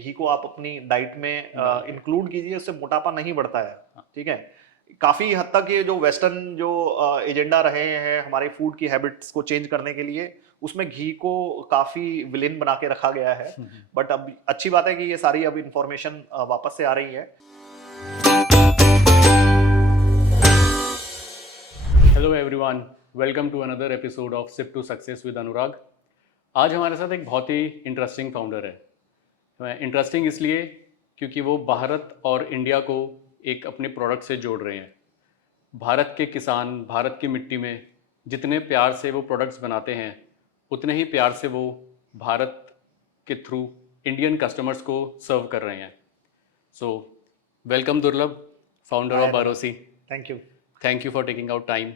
घी को आप अपनी डाइट में इंक्लूड कीजिए, उससे मोटापा नहीं बढ़ता है। ठीक है, काफी हद तक ये जो वेस्टर्न जो एजेंडा रहे हैं हमारे फूड की हैबिट्स को चेंज करने के लिए, उसमें घी को काफी विलेन बना के रखा गया है। बट अब अच्छी बात है कि ये सारी अब इंफॉर्मेशन वापस से आ रही है। Hello everyone, welcome to another episode of Sip to Success with Anurag. आज हमारे साथ एक बहुत ही इंटरेस्टिंग फाउंडर है। इंटरेस्टिंग इसलिए क्योंकि वो भारत और इंडिया को एक अपने प्रोडक्ट से जोड़ रहे हैं। भारत के किसान भारत की मिट्टी में जितने प्यार से वो प्रोडक्ट्स बनाते हैं, उतने ही प्यार से वो भारत के थ्रू इंडियन कस्टमर्स को सर्व कर रहे हैं। So welcome Durlabh, founder of Barosi. Thank you. Thank you for taking out time,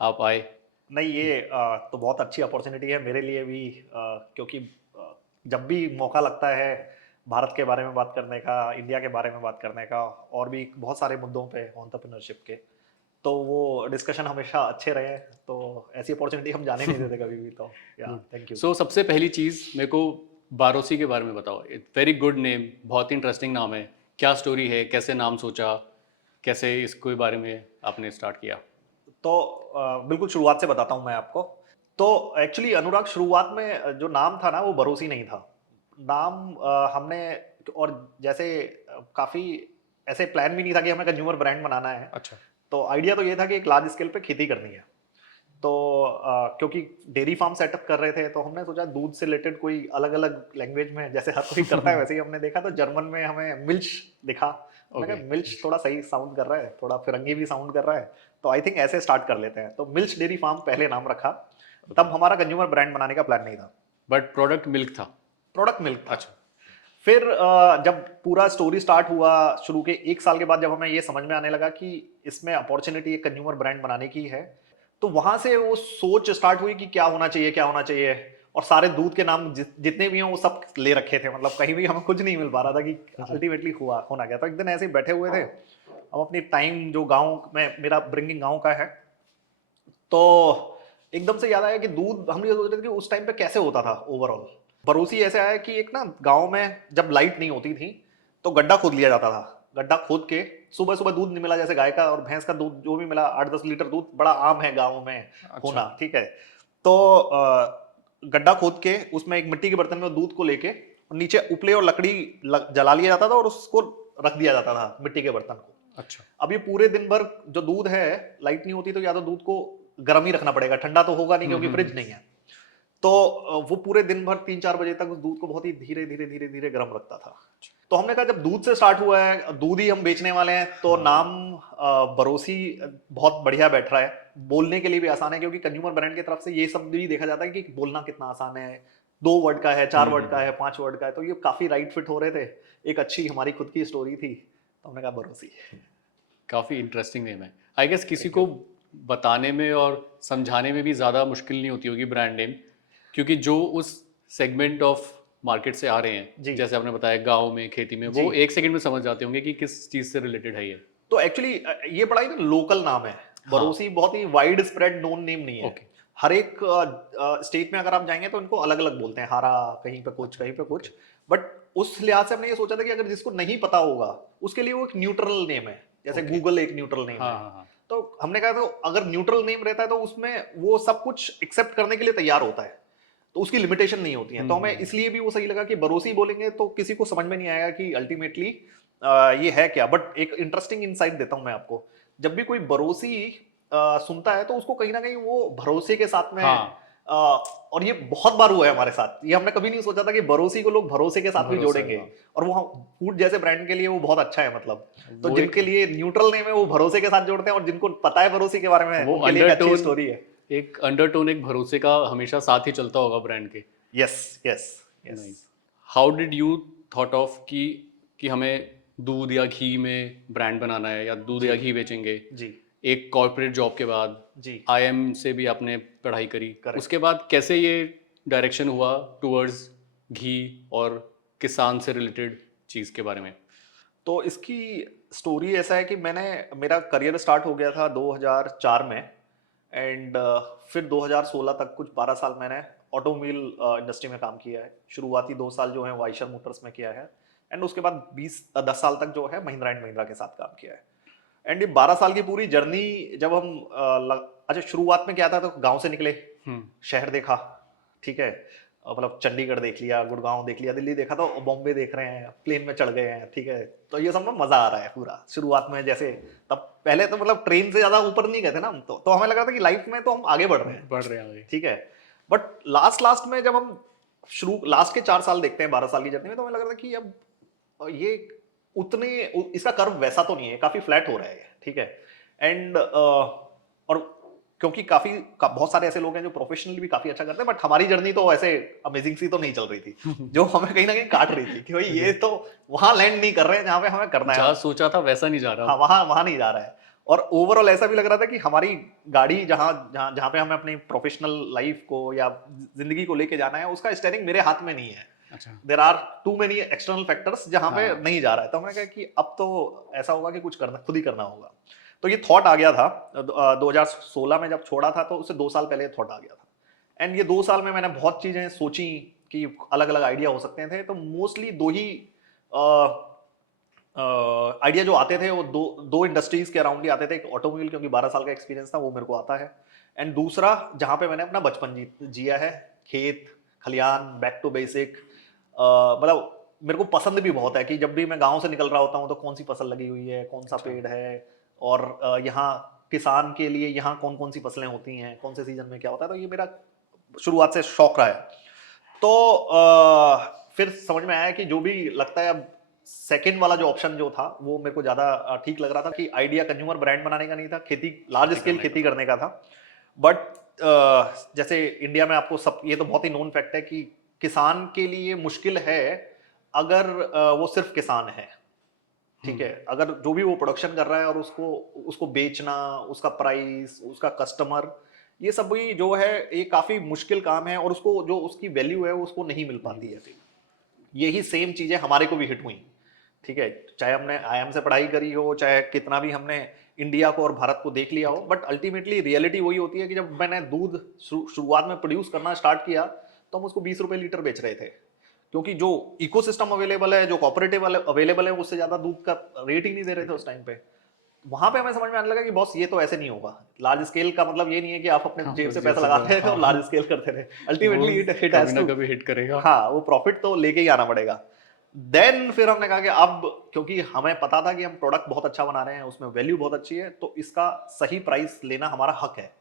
आप आए। नहीं, ये तो बहुत अच्छी अपॉर्चुनिटी है मेरे लिए भी, क्योंकि जब भी मौका लगता है भारत के बारे में बात करने का, इंडिया के बारे में बात करने का, और भी बहुत सारे मुद्दों पे एंटरप्रेन्योरशिप के, तो वो डिस्कशन हमेशा अच्छे रहे हैं। तो ऐसी अपॉर्चुनिटी हम जाने नहीं देते कभी भी। तो या थैंक यू। सो सबसे पहली चीज़ मेरे को बारोसी के बारे में बताओ। वेरी गुड नेम, बहुत ही इंटरेस्टिंग नाम है। क्या स्टोरी है, कैसे नाम सोचा, कैसे इसके बारे में आपने स्टार्ट किया? तो बिल्कुल शुरुआत से बताता हूँ मैं आपको। तो एक्चुअली अनुराग, शुरुआत में जो नाम था ना वो भरोसी नहीं था। नाम हमने, और जैसे काफ़ी ऐसे प्लान भी नहीं था कि हमें कंज्यूमर ब्रांड बनाना है। अच्छा। तो आइडिया तो ये था कि एक लार्ज स्केल पे खेती करनी है। तो क्योंकि डेयरी फार्म सेटअप कर रहे थे, तो हमने सोचा दूध से रिलेटेड कोई अलग अलग लैंग्वेज में, जैसे हर कोई करता है वैसे ही हमने देखा। तो जर्मन में हमें मिल्च दिखा। मैंने कहा मिल्च थोड़ा सही साउंड कर रहा है, थोड़ा फिरंगी भी साउंड कर रहा है, तो आई थिंक ऐसे स्टार्ट कर लेते हैं। तो मिल्च डेयरी फार्म पहले नाम रखा। तब हमारा कंज्यूमर ब्रांड बनाने का प्लान नहीं था। बट प्रोडक्ट मिल्क था। प्रोडक्ट मिल्क था। अच्छा। फिर जब पूरा स्टोरी स्टार्ट हुआ, शुरू के 1 साल के बाद जब हमें ये समझ में आने लगा कि इसमें अपॉर्चुनिटी एक कंज्यूमर ब्रांड बनाने की है, तो वहां से वो सोच स्टार्ट हुई कि क्या होना चाहिए, क्या होना चाहिए। और सारे दूध के नाम जितने भी हैं वो सब ले रखे थे, मतलब कहीं भी हमें कुछ नहीं मिल पा रहा था कि अल्टीमेटली हुआ होना क्या। तो एक दिन ऐसे ही बैठे हुए थे हम अपनी टाइम, जो गाँव में मेरा ब्रिंगिंग गाँव का है, तो एकदम से याद आया कि दूध, हम ये सोच रहे थे कि उस टाइम पे कैसे होता था ओवरऑल। पड़ोसी ऐसे आया कि एक ना गांव में जब लाइट नहीं होती थी तो गड्ढा खोद लिया जाता था। गड्ढा खोद के सुबह सुबह दूध नहीं मिला, जैसे गाय का और भैंस का दूध जो भी मिला, 8-10 लीटर दूध बड़ा आम है गाँव में होना। ठीक है। तो गड्ढा खोद के उसमें एक मिट्टी के बर्तन में दूध को लेके नीचे उपले और लकड़ी जला लिया जाता था और उसको रख दिया जाता था मिट्टी के बर्तन को। अच्छा। अब ये पूरे दिन भर जो दूध है, लाइट नहीं होती तो या तो दूध को गर्म ही रखना पड़ेगा, ठंडा तो होगा नहीं क्योंकि फ्रिज नहीं है। तो वो पूरे दिन भर 3-4 बजे तक उस दूध को बहुत ही धीरे धीरे धीरे धीरे गर्म रखता था। तो हमने कहा जब दूध से स्टार्ट हुआ है, दूध ही हम बेचने वाले हैं, तो नाम बरोसी बहुत बढ़िया बैठ रहा है। बोलने के लिए भी आसान है, क्योंकि कंज्यूमर ब्रांड की तरफ से ये सब भी देखा जाता है कि बोलना कितना आसान है। 2 वर्ड का है, 4 वर्ड का है, 5 वर्ड का है, तो ये काफी राइट फिट हो रहे थे। एक अच्छी हमारी खुद की स्टोरी थी, तो हमने कहा बरोसी। काफ़ी इंटरेस्टिंग नेम है। आई गेस किसी को बताने में और समझाने में भी ज़्यादा मुश्किल नहीं होती होगी ब्रांड नेम, क्योंकि जो उस सेगमेंट ऑफ मार्केट से आ रहे हैं, जैसे आपने बताया गांव में, खेती में, वो 1 सेकंड में समझ जाते होंगे कि किस चीज़ से रिलेटेड है ये। तो एक्चुअली ये बड़ा ही ना लोकल नाम है। बरोसी बहुत ही वाइड स्प्रेड नोन नेम नहीं है। ओके। हर एक स्टेट में अगर आप जाएंगे तो इनको अलग अलग बोलते हैं, हारा कहीं पे कुछ, कहीं पे कुछ। बट उस लिहाज से हमने ये सोचा था कि अगर जिसको नहीं पता होगा उसके लिए वो एक न्यूट्रल नेम है, जैसे गूगल एक न्यूट्रल नेम हाँ है। हाँ हाँ। तो हमने कहा तो अगर न्यूट्रल नेम रहता है तो उसमें वो सब कुछ एक्सेप्ट करने के लिए तैयार होता है, तो उसकी लिमिटेशन नहीं होती है। तो हमें इसलिए भी वो सही लगा कि बरोसी बोलेंगे तो किसी को समझ में नहीं आएगा कि अल्टीमेटली ये है क्या। बट एक इंटरेस्टिंग इंसाइट देता हूं मैं आपको। जब भी कोई बरोसी सुनता है तो उसको कहीं ना कहीं वो भरोसे के साथ में और ये बहुत बार हुआ है हमारे साथ। ये हमने कभी नहीं सोचा था कि बरोसी को लोग भरोसे के साथ भी जोड़ेंगे। और वो फूड जैसे ब्रांड के लिए वो बहुत अच्छा है, मतलब। तो जिनके लिए न्यूट्रल नेम है वो भरोसे के साथ जोड़ते हैं, और जिनको पता है भरोसे के बारे में वो उनके लिए एक अच्छी स्टोरी है। एक अंडरटोन, एक भरोसे का हमेशा साथ ही चलता होगा ब्रांड के। Yes yes yes. Nice. How did you thought of कि हमें दूध या घी में ब्रांड बनाना है या दूध या घी बेचेंगे? जी एक कॉर्पोरेट जॉब के बाद जी। आईएम से भी आपने पढ़ाई करी, Correct. उसके बाद कैसे ये डायरेक्शन हुआ टूवर्ड्स घी और किसान से रिलेटेड चीज़ के बारे में? तो इसकी स्टोरी ऐसा है कि मेरा करियर स्टार्ट हो गया था 2004 में। एंड फिर 2016 तक कुछ 12 साल मैंने ऑटोमोबाइल इंडस्ट्री में काम किया है। शुरुआती 2 साल जो है वो आयशर मोटर्स में किया है। एंड उसके बाद 10 साल तक जो है महिंद्रा एंड महिंद्रा के साथ काम किया है। एंड ये 12 साल की पूरी जर्नी जब हम अच्छा शुरुआत में क्या था, तो गांव से निकले, शहर देखा, ठीक है, मतलब चंडीगढ़ देख लिया, गुड़गांव देख लिया, दिल्ली देखा, तो बॉम्बे देख रहे हैं, प्लेन में चढ़ गए हैं, ठीक है। तो ये सब में मजा आ रहा है पूरा। शुरुआत में जैसे तब पहले तो मतलब ट्रेन से ज्यादा ऊपर नहीं गए थे ना हम, तो हमें लगा था कि लाइफ में तो हम आगे बढ़ रहे हैं, ठीक है। बट लास्ट में जब हम लास्ट के 4 साल देखते हैं 12 साल की जर्नी में, तो हमें लग रहा था कि अब ये उतने इसका कर्व वैसा तो नहीं है, काफी फ्लैट हो रहा है, ठीक है। एंड और क्योंकि बहुत सारे ऐसे लोग हैं जो प्रोफेशनली भी काफी अच्छा करते हैं, बट हमारी जर्नी तो ऐसे अमेजिंग सी तो नहीं चल रही थी जो हमें कहीं ना कहीं काट रही थी कि भाई ये तो वहां लैंड नहीं कर रहे हैं जहां पे हमें करना है, जहाँ सोचा था वैसा नहीं जा रहा। हाँ, वहां नहीं जा रहा है। और ओवरऑल ऐसा भी लग रहा था कि हमारी गाड़ी जहां जहां जहां पे हमें अपनी प्रोफेशनल लाइफ को या जिंदगी को लेके जाना है, उसका स्टीयरिंग मेरे हाथ में नहीं है। अच्छा। There are too many external factors जहां पे हाँ। नहीं जा रहा है। तो हमने कहा कि अब तो ऐसा होगा कि कुछ करना खुद ही करना होगा। तो ये थॉट आ गया था 2016 में जब छोड़ा था, तो उससे 2 साल पहले थॉट आ गया था। एंड ये 2 साल में मैंने बहुत चीजें सोची कि अलग अलग आइडिया हो सकते थे। तो मोस्टली दो ही आइडिया जो आते थे वो दो इंडस्ट्रीज के अराउंड ही आते थे। एक ऑटोमोबाइल, क्योंकि 12 साल का एक्सपीरियंस था, वो मेरे को आता है। एंड दूसरा जहां पे मैंने अपना बचपन जिया है, खेत खलियान, बैक टू बेसिक। मतलब मेरे को पसंद भी बहुत है कि जब भी मैं गांव से निकल रहा होता हूँ तो कौन सी फसल लगी हुई है, कौन सा पेड़ है, और यहाँ किसान के लिए यहाँ कौन कौन सी फसलें होती हैं, कौन से सीजन में क्या होता है। तो ये मेरा शुरुआत से शौक रहा है। तो फिर समझ में आया कि जो भी लगता है, अब सेकंड वाला जो ऑप्शन जो था वो मेरे को ज्यादा ठीक लग रहा था कि आइडिया कंज्यूमर ब्रांड बनाने का नहीं था, लार्ज स्केल खेती करने का था। बट जैसे इंडिया में आपको सब ये तो बहुत ही नोन फैक्ट है कि किसान के लिए मुश्किल है अगर वो सिर्फ किसान है, ठीक है। अगर जो भी वो प्रोडक्शन कर रहा है और उसको उसको बेचना, उसका प्राइस, उसका कस्टमर, ये सब भी जो है ये काफी मुश्किल काम है, और उसको जो उसकी वैल्यू है उसको नहीं मिल पाती है। यही सेम चीजें हमारे को भी हिट हुई, ठीक है। चाहे हमने आईआईएम से पढ़ाई करी हो, चाहे कितना भी हमने इंडिया को और भारत को देख लिया हो, बट अल्टीमेटली रियलिटी वही होती है कि जब मैंने दूध शुरुआत में प्रोड्यूस करना स्टार्ट किया तो हम उसको 20 रुपए लीटर बेच रहे थे, क्योंकि जो इकोसिस्टम अवेलेबल है, जो कॉपरेटिव अवेलेबल है, उससे ज्यादा दूध का रेट ही नहीं दे रहे थे उस टाइम पे। वहां पे हमें समझ में आने लगा कि बॉस ये तो ऐसे नहीं होगा। लार्ज स्केल का मतलब ये नहीं है कि आप अपने जेब से पैसा लगाते थे और लार्ज स्केल करते थे। अल्टीमेटली इट हैज टू, कभी हिट करेगा। हाँ, वो प्रॉफिट तो लेके ही आना पड़ेगा। देन फिर हमने कहा कि अब क्योंकि हमें पता था कि हम प्रोडक्ट बहुत अच्छा बना रहे हैं, उसमें वैल्यू बहुत अच्छी है, तो इसका सही प्राइस लेना हमारा हक है।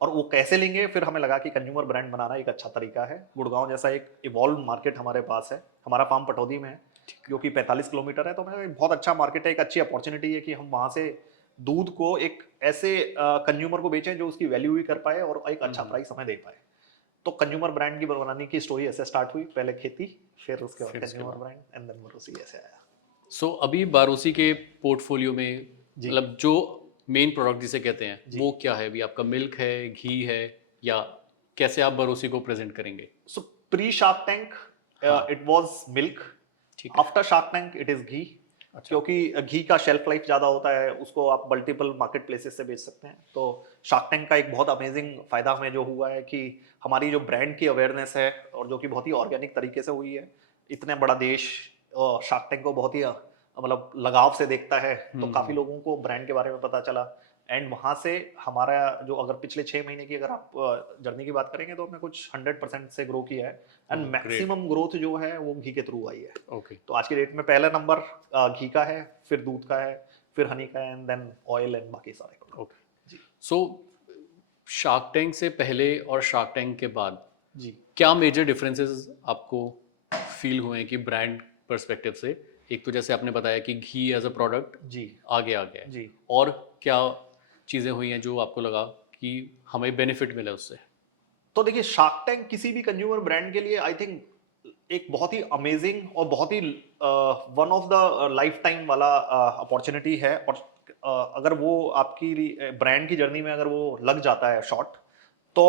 और वो कैसे लेंगे, फिर हमें लगा कि कंज्यूमर ब्रांड बनाना एक अच्छा तरीका है। गुड़गांव जैसा एक इवॉल्व मार्केट हमारे पास है, हमारा फार्म पटौदी में है जो कि 45 किलोमीटर है। तो मैंने बहुत अच्छा मार्केट है, एक अच्छी अपॉर्चुनिटी है कि हम वहां से दूध को एक ऐसे कंज्यूमर को बेचें जो उसकी वैल्यू भी कर पाए और एक अच्छा प्राइस हमें दे पाए। तो कंज्यूमर ब्रांड की बनाने की स्टोरी ऐसे स्टार्ट हुई, पहले खेती, फिर उसके बाद कंज्यूमर ब्रांड, एंड देन बारोसी ऐसे आया। सो अभी बारोसी के पोर्टफोलियो में मतलब जो मेन प्रोडक्ट जिसे कहते हैं वो क्या है? अभी आपका मिल्क है, घी है, या कैसे आप बारोसी को प्रेजेंट करेंगे? So pre Shark Tank it was milk, after Shark Tank it is ghee. क्योंकि घी का शेल्फ लाइफ ज्यादा होता है, उसको आप मल्टीपल मार्केट प्लेसेस से बेच सकते हैं। तो शार्क टैंक का एक बहुत अमेजिंग फायदा हमें जो हुआ है कि हमारी जो ब्रांड की अवेयरनेस है, और जो कि बहुत ही ऑर्गेनिक तरीके से हुई है। इतने बड़ा देश शार्क टैंक को बहुत ही मतलब लगाव से देखता है, तो काफी लोगों को ब्रांड के बारे में पता चला। एंड वहां से हमारा जो, अगर पिछले 6 महीने की अगर आप जर्नी की बात करेंगे, तो हमने कुछ 100% से ग्रो किया है। एंड मैक्सिमम ग्रोथ जो है वो घी के थ्रू आई है। तो आज की डेट में पहला नंबर घी का है, फिर दूध का है, फिर हनी का है, एंड देन ऑयल एंड बाकी सारे। जी। सो शार्क टैंक से पहले और शार्क टैंक के बाद जी, क्या मेजर डिफरेंसेस आपको फील हुए कि ब्रांड पर्सपेक्टिव से? एक तो जैसे आपने बताया कि घी एज अ प्रोडक्ट जी आगे आ गया है, जी। और क्या चीज़ें हुई हैं जो आपको लगा कि हमें बेनिफिट मिला उससे? तो देखिए, शार्क टैंक किसी भी कंज्यूमर ब्रांड के लिए आई थिंक एक बहुत ही अमेजिंग और बहुत ही one of the lifetime वाला अपॉर्चुनिटी है। और अगर वो आपकी ब्रांड की जर्नी में अगर वो लग जाता है शॉट, तो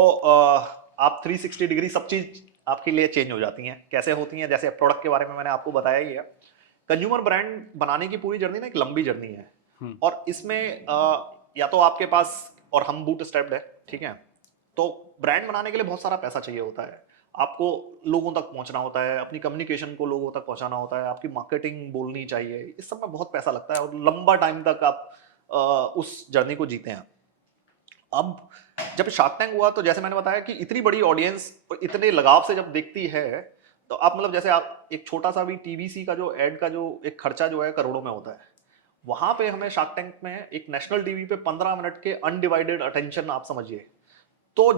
आप 360 डिग्री सब चीज आपके लिए चेंज हो जाती हैं। कैसे होती हैं? जैसे प्रोडक्ट के बारे में मैंने आपको बताया ही है। कंज्यूमर ब्रांड बनाने की पूरी जर्नी ना एक लंबी जर्नी है, और इसमें या तो आपके पास, और हम बूट स्ट्रैप्ड है, ठीक है। तो ब्रांड बनाने के लिए बहुत सारा पैसा चाहिए होता है। आपको लोगों तक पहुंचना होता है, अपनी कम्युनिकेशन को लोगों तक पहुंचाना होता है, आपकी मार्केटिंग बोलनी चाहिए, इस सब में बहुत पैसा लगता है और लंबा टाइम तक आप उस जर्नी को जीते हैं। अब जब शार्क टैंक हुआ तो जैसे मैंने बताया कि इतनी बड़ी ऑडियंस और इतने लगाव से जब देखती है, तो आप मतलब जैसे आप एक छोटा सा भी टीवीसी का जो एड का जो एक खर्चा जो है करोड़ों में होता है, वहां पे हमें शार्क टैंक में एक नेशनल टीवी पे 15 मिनट के अनडिवाइडेड अटेंशन आप समझिए, तो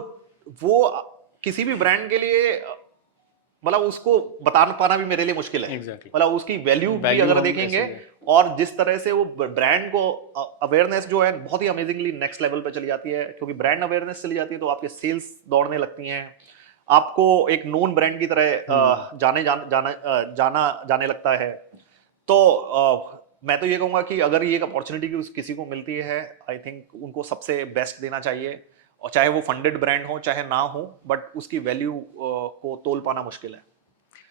वो किसी भी ब्रांड के लिए मतलब उसको बता पाना भी मेरे लिए मुश्किल है। एग्जैक्टली मतलब उसकी वैल्यू भी वैल्यू अगर हम देखेंगे ऐसे है। और जिस तरह से वो ब्रांड को अवेयरनेस जो है बहुत ही अमेजिंगली नेक्स्ट लेवल पे चली जाती है, क्योंकि ब्रांड अवेयरनेस चली जाती है तो आपके सेल्स दौड़ने लगती हैं, आपको एक नोन ब्रांड की तरह जाने लगता है। तो मैं तो ये कहूंगा कि अगर ये एक अपॉर्चुनिटी किसी को मिलती है, आई थिंक उनको सबसे बेस्ट देना चाहिए, और चाहे वो फंडेड ब्रांड हो चाहे ना हो, बट उसकी वैल्यू को तोल पाना मुश्किल है।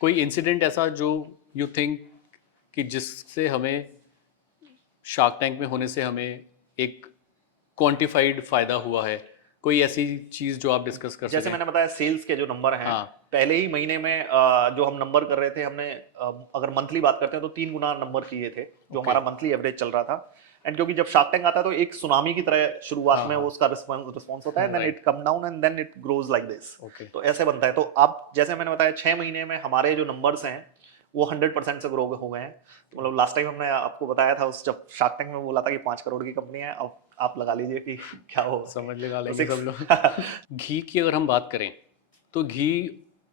कोई इंसिडेंट ऐसा जो यू थिंक कि जिससे हमें शार्क टैंक में होने से हमें एक क्वांटिफाइड फायदा हुआ है, कोई ऐसी चीज जो आप डिस्कस कर जैसे सकें? मैंने बताया सेल्स के जो नंबर हैं, हाँ पहले ही महीने में जो हम नंबर कर रहे थे, हमने अगर मंथली बात करते हैं तो 3 गुना नंबर किए थे, जो ओके हमारा मंथली एवरेज चल रहा था। एंड क्योंकि जब शार्क टैंक आता है तो एक सुनामी की तरह शुरुआत हाँ में वो हाँ उसका रिस्पॉन्स होता है, then right it come down and then it grows like this. Okay तो ऐसे बनता है। तो आप जैसे मैंने बताया 6 महीने में हमारे जो नंबर्स हैं वो 100% से ग्रो हो गए हैं। तो मतलब लास्ट टाइम हमने आपको बताया था, उस जब शार्क टैंक में बोला था कि 5 करोड़ की कंपनी है, अब आप लगा लीजिए कि क्या हो। समझ लगा तो लेंगे सब 6 लोग। घी की अगर हम बात करें तो घी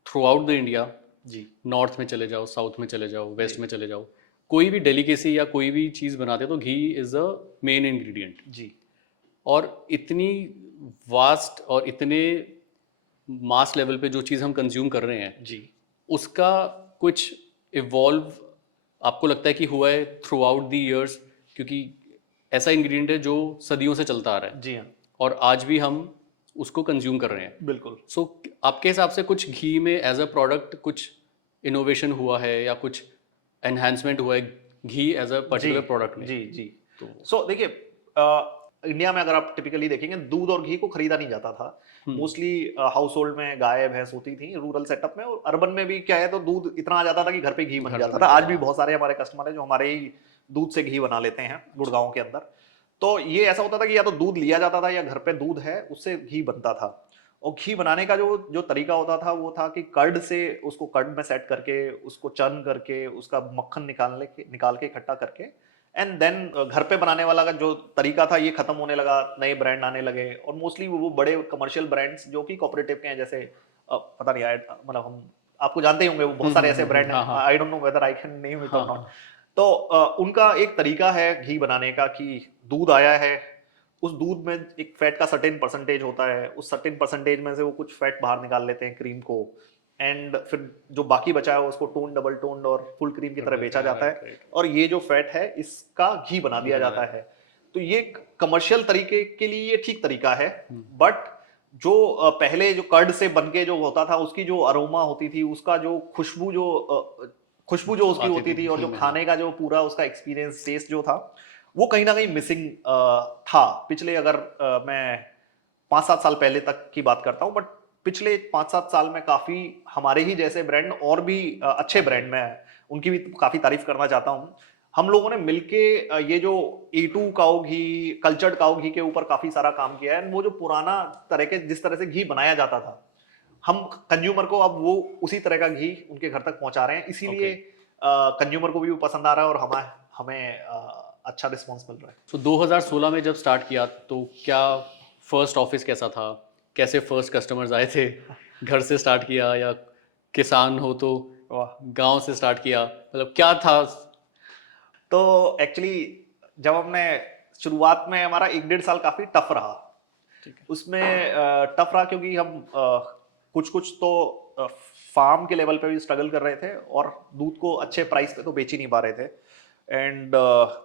थ्रू आउट द इंडिया, जी नॉर्थ में चले जाओ, साउथ में चले जाओ, वेस्ट जी में चले जाओ, कोई भी डेलिकेसी या कोई भी चीज़ बनाते हैं तो घी इज़ अ मेन इंग्रेडिएंट। जी और इतनी वास्ट और इतने मास लेवल पे जो चीज़ हम कंज्यूम कर रहे हैं, जी उसका कुछ इवॉल्व आपको लगता है कि हुआ है थ्रू आउट द ईयर्स? क्योंकि ऐसा इंग्रेडिएंट है जो सदियों से चलता आ रहा है जी हाँ, और आज भी हम उसको कंज्यूम कर रहे हैं। बिल्कुल। सो आपके हिसाब से कुछ घी में एज अ प्रोडक्ट कुछ इनोवेशन हुआ है या कुछ एनहांसमेंट हुआ है घी एज अ जी पर्टिकुलर प्रोडक्ट में? जी जी। तो सो देखिए, इंडिया में अगर आप टिपिकली देखेंगे, दूध और घी को खरीदा नहीं जाता था। मोस्टली हाउस होल्ड में गाय भैंस होती थी रूरल सेटअप में, और अर्बन में भी क्या है तो दूध इतना आ जाता था कि घर पे घी बन घर पे जाता था। बन आज जाता भी हाँ बहुत सारे हमारे कस्टमर हैं जो हमारे ही दूध से घी बना लेते हैं गुड़गांव के अंदर। तो ये ऐसा होता था कि या तो दूध लिया जाता था या घर पे दूध है उससे घी बनता था। और घी बनाने का जो जो तरीका होता था वो था कि कर्ड से, उसको कर्ड में सेट करके, उसको चर्न करके, उसका मक्खन निकाल के इकट्ठा करके, एंड देन घर पे बनाने वाला का जो तरीका था ये खत्म होने लगा, नए ब्रांड आने लगे, और मोस्टली वो बड़े कमर्शियल ब्रांड्स जो कि कोऑपरेटिव के हैं, जैसे पता नहीं मतलब हम आपको जानते ही होंगे, वो बहुत सारे ऐसे ब्रांड हैं, हाँ हाँ I don't know whether I can name it हाँ और नॉट। हाँ तो उनका एक तरीका है घी बनाने का कि दूध आया है, उस दूध में एक फैट का सर्टेन परसेंटेज होता है, उस सर्टेन परसेंटेज में से वो कुछ फैट बाहर निकाल लेते हैं, क्रीम को, एंड फिर जो बाकी बचा है उसको टोन, डबल टोन्ड और फुल क्रीम की तरह बेचा जाता राइट है, राइट और ये जो फैट है इसका घी बना घी दिया बनाया जाता है। तो ये कमर्शियल तरीके के लिए ये ठीक तरीका है, हम्म, बट जो पहले जो कर्ड से बनके जो होता था उसकी जो अरोमा होती थी, उसका जो खुशबू जो उसकी आती होती थी थी, और घी जो में हाँ खाने का जो पूरा उसका एक्सपीरियंस, टेस्ट जो था, वो कहीं ना कहीं मिसिंग था। पिछले अगर मैं 5-7 साल पहले तक की बात करता हूँ, बट पिछले 5-7 साल में काफी हमारे ही जैसे ब्रांड और भी अच्छे आगे ब्रांड में, उनकी भी काफी तारीफ करना चाहता हूँ, हम लोगों ने मिलके ये जो A2 काऊ घी, कल्चर्ड काऊ घी के ऊपर काफी सारा काम किया है। वो जो पुराना तरह के जिस तरह से घी बनाया जाता था, हम कंज्यूमर को अब वो उसी तरह का घी उनके घर तक पहुंचा रहे हैं, ओके। इसीलिए कंज्यूमर को भी वो पसंद आ रहा है और हमें हमें अच्छा रिस्पॉन्स मिल रहा है। सो 2016 में जब स्टार्ट किया तो क्या फर्स्ट ऑफिस कैसा था? कैसे फर्स्ट कस्टमर्स आए थे? घर से स्टार्ट किया या किसान हो तो वाह। गांव से स्टार्ट किया, मतलब क्या था? तो एक्चुअली जब हमने शुरुआत में, हमारा 1-1.5 साल काफी टफ रहा। ठीक है उसमें टफ रहा क्योंकि हम कुछ कुछ तो फार्म के लेवल पे भी स्ट्रगल कर रहे थे, और दूध को अच्छे प्राइस पे तो बेच ही नहीं पा रहे थे। एंड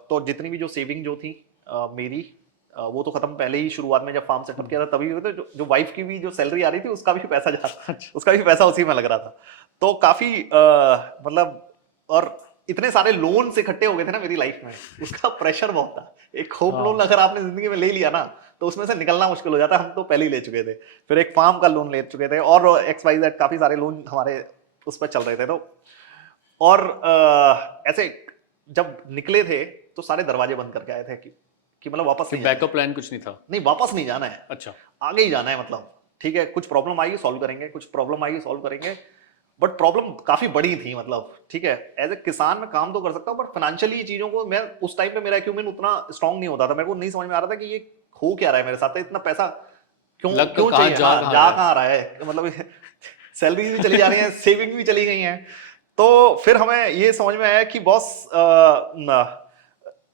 तो जितनी भी जो सेविंग जो थी मेरी, वो तो खत्म पहले ही, शुरुआत में जब फार्म सेटअप किया था तभी हुए थे। जो वाइफ की भी जो सैलरी आ रही थी उसका भी पैसा जा अच्छा उसका भी पैसा उसी में लग रहा था। तो काफी मतलब, और इतने सारे लोन्स इकट्ठे हो गए थे ना मेरी लाइफ में, उसका प्रेशर बहुत था। एक होम हाँ। लोन अगर आपने जिंदगी में ले लिया ना तो उसमें से निकलना मुश्किल हो जाता है। हम तो पहले ही ले चुके थे, फिर एक फार्म का लोन ले चुके थे और XYZ काफी सारे लोन हमारे उस पर चल रहे थे। तो और ऐसे जब निकले थे तो सारे दरवाजे बंद करके आए थे कि मतलब वापस कि नहीं जाना है। बैकअप प्लान कुछ नहीं था। नहीं, वापस नहीं जाना है, अच्छा। आगे ही जाना है। मतलब ठीक है, कुछ प्रॉब्लम आएगी सॉल्व करेंगे, कुछ प्रॉब्लम आएगी सॉल्व करेंगे, बट प्रॉब्लम काफी बड़ी थी। मतलब ठीक है, एज ए किसान मैं काम तो कर सकता हूँ बट फाइनेंशियली चीजों को मैं उस टाइम पे मेरा एक्यूमेंट उतना स्ट्रांग नहीं होता था। मेरे को नहीं समझ में आ रहा था कि ये हो क्या रहा है मेरे साथ, इतना पैसा क्यों लग क्यों कहाँ चाहिए, जा हाँ कहाँ जा रहा है। कहाँ रहा है। मतलब सैलरी भी चली जा रही है, सेविंग भी चली गई है। तो फिर हमें ये समझ में आया कि बॉस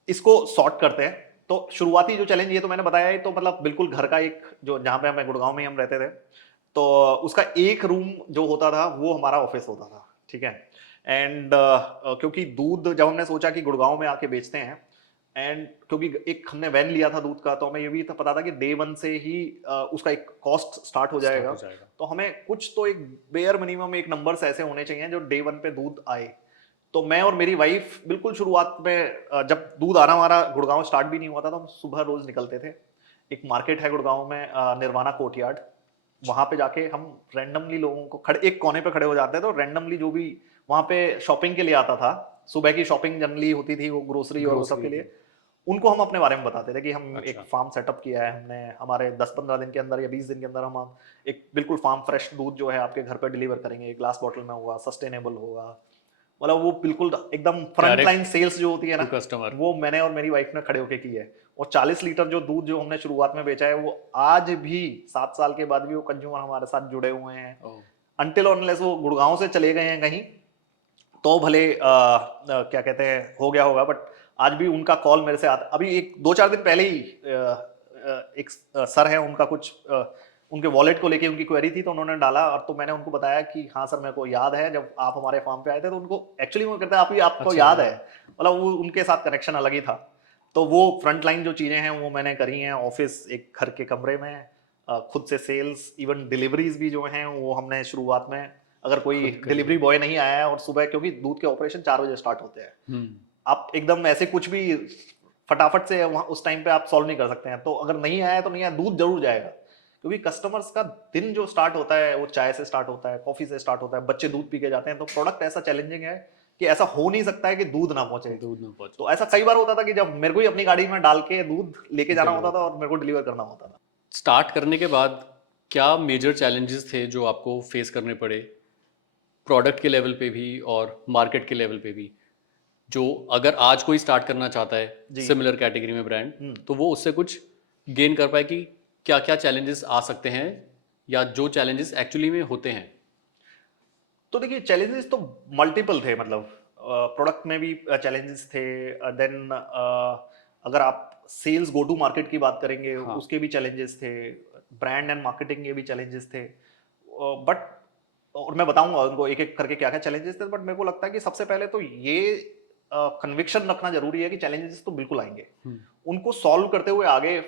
इसको सॉर्ट करते हैं। तो शुरुआती जो चैलेंज, ये तो मैंने बताया है, तो मतलब बिल्कुल घर का एक जो, जहाँ पे हमें गुड़गांव में ही हम रहते थे, तो उसका एक रूम जो होता था वो हमारा ऑफिस होता था। ठीक है, एंड क्योंकि दूध जब हमने सोचा कि गुड़गांव में आके बेचते हैं, एंड क्योंकि एक हमने वैन लिया था दूध का, तो हमें ये भी था पता था कि डे वन से ही उसका एक कॉस्ट स्टार्ट हो स्टार्ट जाएगा। हो जाएगा। तो हमें कुछ तो एक बेयर मिनिमम एक नंबर्स ऐसे होने चाहिए जो डे वन पे दूध आए। तो मैं और मेरी वाइफ बिल्कुल शुरुआत में जब दूध आना हमारा गुड़गांव स्टार्ट भी नहीं हुआ था, तो हम सुबह रोज निकलते थे। एक मार्केट है गुड़गांव में, निर्वाणा कोर्टयार्ड, वहां पे जाके हम रैंडमली लोगों को खड़े एक कोने पे खड़े हो जाते थे, तो रैंडमली जो भी वहां पे शॉपिंग के लिए आता था, सुबह की शॉपिंग जनरली होती थी वो ग्रोसरी और वो सब के ग्रोसरी। लिए, उनको हम अपने बारे में बताते थे कि हम एक अच्छा। फार्म सेटअप किया है हमने, हमारे 10-15 दिन के अंदर या 20 दिन के अंदर हम एक बिल्कुल फार्म फ्रेश दूध जो है आपके घर पर डिलीवर करेंगे, ग्लास बॉटल में होगा, सस्टेनेबल होगा। मतलब वो बिल्कुल एकदम फ्रंट लाइन डायरेक्ट सेल्स जो होती है टू ना, कस्टमर। वो मैंने और मेरी वाइफ ने खड़े होके की है। और 40 लीटर जो दूध जो हमने शुरुआत में बेचा है, वो आज भी 7 साल के बाद भी वो कंज्यूमर हमारे साथ जुड़े हुए हैं। अनटिल अनलेस वो गुड़गांव से चले गए हैं कहीं, तो भले क्या कहते हैं हो गया होगा, बट आज भी उनका कॉल मेरे से आता। अभी एक 2-4 दिन पहले ही एक सर है, उनका कुछ उनके वॉलेट को लेके उनकी क्वेरी थी, तो उन्होंने डाला, और तो मैंने उनको बताया कि हाँ सर मेरे को याद है जब आप हमारे फार्म पे आए थे। तो उनको एक्चुअली वो कहते हैं आप ही आपको अच्छा। याद है। मतलब वो उनके साथ कनेक्शन अलग ही था। तो वो फ्रंट लाइन जो चीजें हैं वो मैंने करी हैं। ऑफिस एक घर के कमरे में, खुद से सेल्स, इवन डिलीवरीज भी जो हैं वो हमने शुरुआत में, अगर कोई खुद करी डिलीवरी है। बॉय नहीं आया है, और सुबह क्योंकि दूध के ऑपरेशन 4 बजे स्टार्ट होते हैं, हम्म। आप एकदम ऐसे कुछ भी फटाफट से वहाँ उस टाइम पे आप सॉल्व नहीं कर सकते हैं। तो अगर नहीं आया तो नहीं आया, दूध जरूर जाएगा, क्योंकि कस्टमर्स का दिन जो स्टार्ट होता है वो चाय से स्टार्ट होता है, कॉफी से स्टार्ट होता है, बच्चे दूध पी के जाते हैं। तो प्रोडक्ट ऐसा चैलेंजिंग है कि ऐसा हो नहीं सकता है कि दूध ना पहुंचे। दूध ना पहुंचे। तो ऐसा कई बार होता था कि जब मेरे को ही अपनी गाड़ी में डाल के दूध लेके जाना होता डिलीवर। था और मेरे को डिलीवर करना होता था। स्टार्ट करने के बाद क्या मेजर चैलेंजेस थे जो आपको फेस करने पड़े, प्रोडक्ट के लेवल पे भी और मार्केट के लेवल पे भी, जो अगर आज कोई स्टार्ट करना चाहता है जी। सिमिलर कैटेगरी में ब्रांड, हम्म। तो वो उससे कुछ गेन कर पाए कि क्या क्या चैलेंजेस आ सकते हैं या जो चैलेंजेस एक्चुअली में होते हैं। तो देखिए चैलेंजेस तो मल्टीपल थे। मतलब प्रोडक्ट में भी चैलेंजेस थे, देन अगर आप सेल्स गो टू मार्केट की बात करेंगे, हाँ। उसके भी चैलेंजेस थे, ब्रांड एंड मार्केटिंग के भी चैलेंजेस थे। बट और मैं बताऊंगा उनको एक एक करके क्या क्या चैलेंजेस थे, बट मेरे को लगता है कि सबसे पहले तो ये कन्विक्शन रखना जरूरी है कि चैलेंजेस तो बिल्कुल आएंगे, उनको सॉल्व करते हुए आगे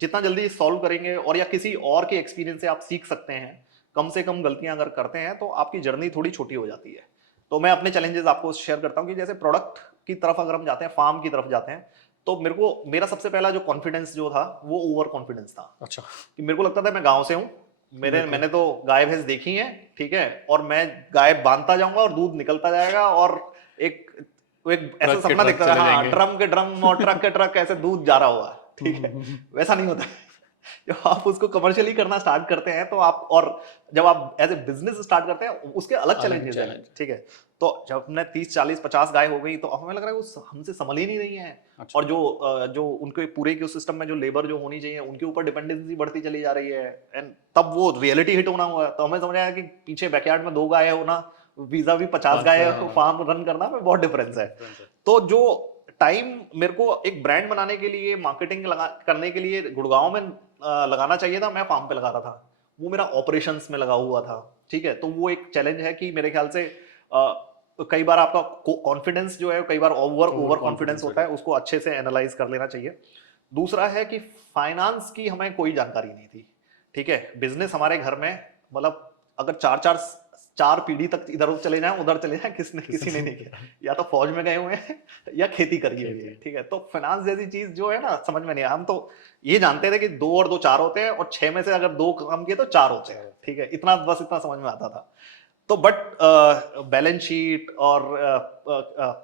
जितना जल्दी सॉल्व करेंगे, और या किसी और के एक्सपीरियंस से आप सीख सकते हैं, कम से कम गलतियां अगर करते हैं तो आपकी जर्नी थोड़ी छोटी हो जाती है। तो मैं अपने चैलेंजेस आपको शेयर करता हूं कि जैसे प्रोडक्ट की तरफ अगर हम जाते हैं, फार्म की तरफ जाते हैं, तो मेरा सबसे पहला जो कॉन्फिडेंस जो था वो ओवर कॉन्फिडेंस था। अच्छा। कि मेरे को लगता था मैं गांव से हूँ, मैंने तो गाय भैंस देखी है, ठीक है, और मैं गाय बांधता जाऊंगा और दूध निकलता जाएगा, और एक एक ऐसा ट्रक के सपना ट्रक देखता था, चले हाँ, जाएंगे। ड्रम के ड्रम और ट्रक के ट्रक ऐसे दूध जा रहा होगा, ठीक है। वैसा नहीं होता है। जब आप उसको कमर्शियली करना स्टार्ट करते हैं तो आप, और जब आप एज ए बिजनेस स्टार्ट करते हैं, उसके अलग चैलेंजेस हैं, challenge। ठीक है। तो जब हमने 30-40-50 गाय हो गई, तो अब हमें लग रहा है वो हमसे संभल ही नहीं रही है। अच्छा। और जो उनके पूरे इकोसिस्टम में जो लेबर जो होनी चाहिए, उनके ऊपर डिपेंडेंसी बढ़ती चली जा रही है, एंड तब वो रियलिटी हिट होना हुआ। तो हमें समझ आया कि पीछे बैकयार्ड में 2 गाय होना वीजा भी 50 गाय फार्म रन करना में बहुत डिफरेंस है। तो जो टाइम मेरे को एक ब्रांड बनाने के लिए, मार्केटिंग करने के लिए गुड़गांव में लगाना चाहिए था, मैं फार्म पे लगा रहा था, वो मेरा ऑपरेशंस में लगा हुआ था, ठीक है। तो वो एक चैलेंज है कि मेरे ख्याल से कई बार आपका कॉन्फिडेंस जो है, कई बार ओवर कॉन्फिडेंस होता है, उसको अच्छे से एनालाइज कर लेना चाहिए। दूसरा है कि फाइनेंस की हमें कोई जानकारी नहीं थी, ठीक है। बिजनेस हमारे घर में, मतलब अगर 4-4 4 पीढ़ी तक इधर चले जाएं उधर चले जाएं, किसी ने नहीं किया, या तो फौज में गए हुए हैं या खेती करी हुई है, ठीक है। तो फाइनेंस जैसी चीज जो है ना, समझ में नहीं आया। हम तो ये जानते थे कि 2 और 2 4 होते हैं, और 6 में से अगर 2 काम किए तो 4 होते हैं, ठीक है, इतना समझ में आता था। तो बट बैलेंस शीट और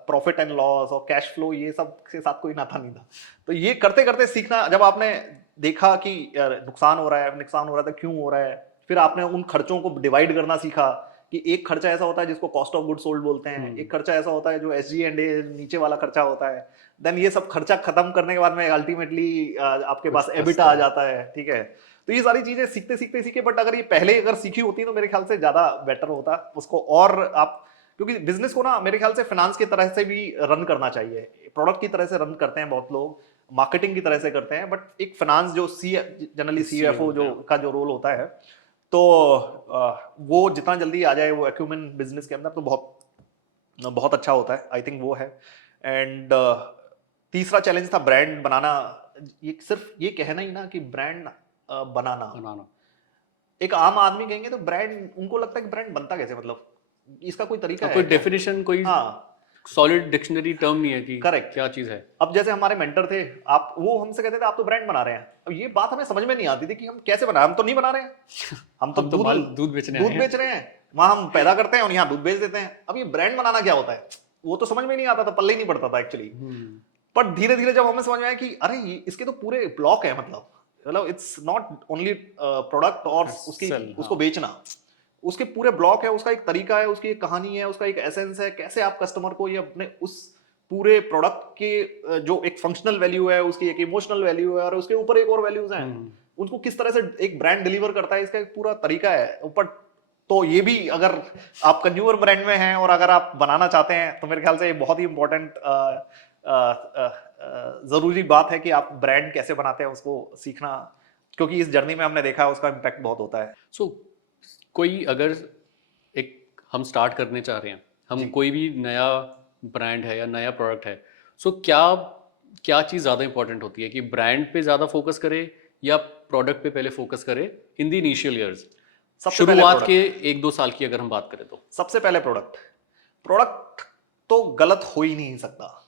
प्रॉफिट एंड लॉस और कैश फ्लो, ये सब के साथ कोई नाता नहीं था। तो ये करते करते सीखना, जब आपने देखा कि नुकसान हो रहा है तो क्यों हो रहा है, फिर आपने उन खर्चों को डिवाइड करना सीखा कि एक खर्चा ऐसा होता है जिसको कॉस्ट ऑफ गुड सोल्ड बोलते हैं, एक खर्चा ऐसा होता है जो SG&A नीचे वाला खर्चा होता है, देन ये सब खर्चा खत्म करने के बाद में अल्टीमेटली आपके पास एबिटा आ जाता है, ठीक है। तो ये सारी चीजें सीखे, बट अगर ये पहले अगर सीखी होती तो मेरे ख्याल से ज्यादा बेटर होता उसको। और आप, क्योंकि बिजनेस को ना मेरे ख्याल से फाइनेंस की तरह से भी रन करना चाहिए, प्रोडक्ट की तरह से रन करते हैं बहुत लोग, मार्केटिंग की तरह से करते हैं, बट एक फाइनेंस जो जनरली CFO जो का जो रोल होता है, तो वो जितना जल्दी आ जाए वो एक्यूमेन बिजनेस के अंदर, तो बहुत अच्छा होता है, आई थिंक वो है। एंड तीसरा चैलेंज था ब्रांड बनाना। ये सिर्फ ये कहना ही ना कि ब्रांड बनाना, एक आम आदमी कहेंगे तो ब्रांड, उनको लगता है कि ब्रांड बनता कैसे, मतलब इसका कोई तरीका है कोई क्या? डेफिनेशन, कोई हाँ, सॉलिड डिक्शनरी टर्म नहीं है कि करेक्ट, क्या चीज है। अब जैसे हमारे मेंटर थे, आप, वो हमसे कहते थे आप तो ब्रांड बना रहे हैं। अब ये बात हमें समझ में नहीं आती थी कि हम कैसे बना, हम तो नहीं बना रहे हैं, हम तो दूध बेच रहे हैं, वहां हम पैदा करते हैं और यहाँ दूध बेच देते हैं। अब ये ब्रांड बनाना क्या होता है, वो तो समझ में नहीं आता था, पल्ले ही नहीं पड़ता था एक्चुअली। पर धीरे धीरे जब हमें समझ में आया कि अरे इसके तो पूरे ब्लॉक है, मतलब इट्स नॉट ओनली प्रोडक्ट और उसको बेचना, उसके पूरे ब्लॉक है, उसका एक तरीका है, उसकी एक कहानी है, उसका एक एसेंस है, कैसे आप कस्टमर को ये अपने उस पूरे प्रोडक्ट के जो एक फंक्शनल वैल्यू है, उसकी एक इमोशनल वैल्यू है, और उसके ऊपर एक और वैल्यूज हैं, उनको किस तरह से एक ब्रांड डिलीवर करता है, इसका एक पूरा तरीका है ऊपर। तो ये भी, अगर आप कंज्यूमर ब्रांड में हैं और अगर आप बनाना चाहते हैं, तो मेरे ख्याल से ये बहुत ही इंपॉर्टेंट जरूरी बात है कि आप ब्रांड कैसे बनाते हैं उसको सीखना, क्योंकि इस जर्नी में हमने देखा उसका इम्पैक्ट बहुत होता है। सो कोई अगर एक हम स्टार्ट करने चाह रहे हैं, हम कोई भी नया ब्रांड है या नया प्रोडक्ट है, सो क्या चीज़ ज़्यादा इंपॉर्टेंट होती है कि ब्रांड पे ज़्यादा फोकस करे या प्रोडक्ट पे पहले फोकस करे इन द इनिशियल ईयर्स, शुरुआत के 1-2 साल की अगर हम बात करें तो? सबसे पहले प्रोडक्ट तो गलत हो ही नहीं सकता,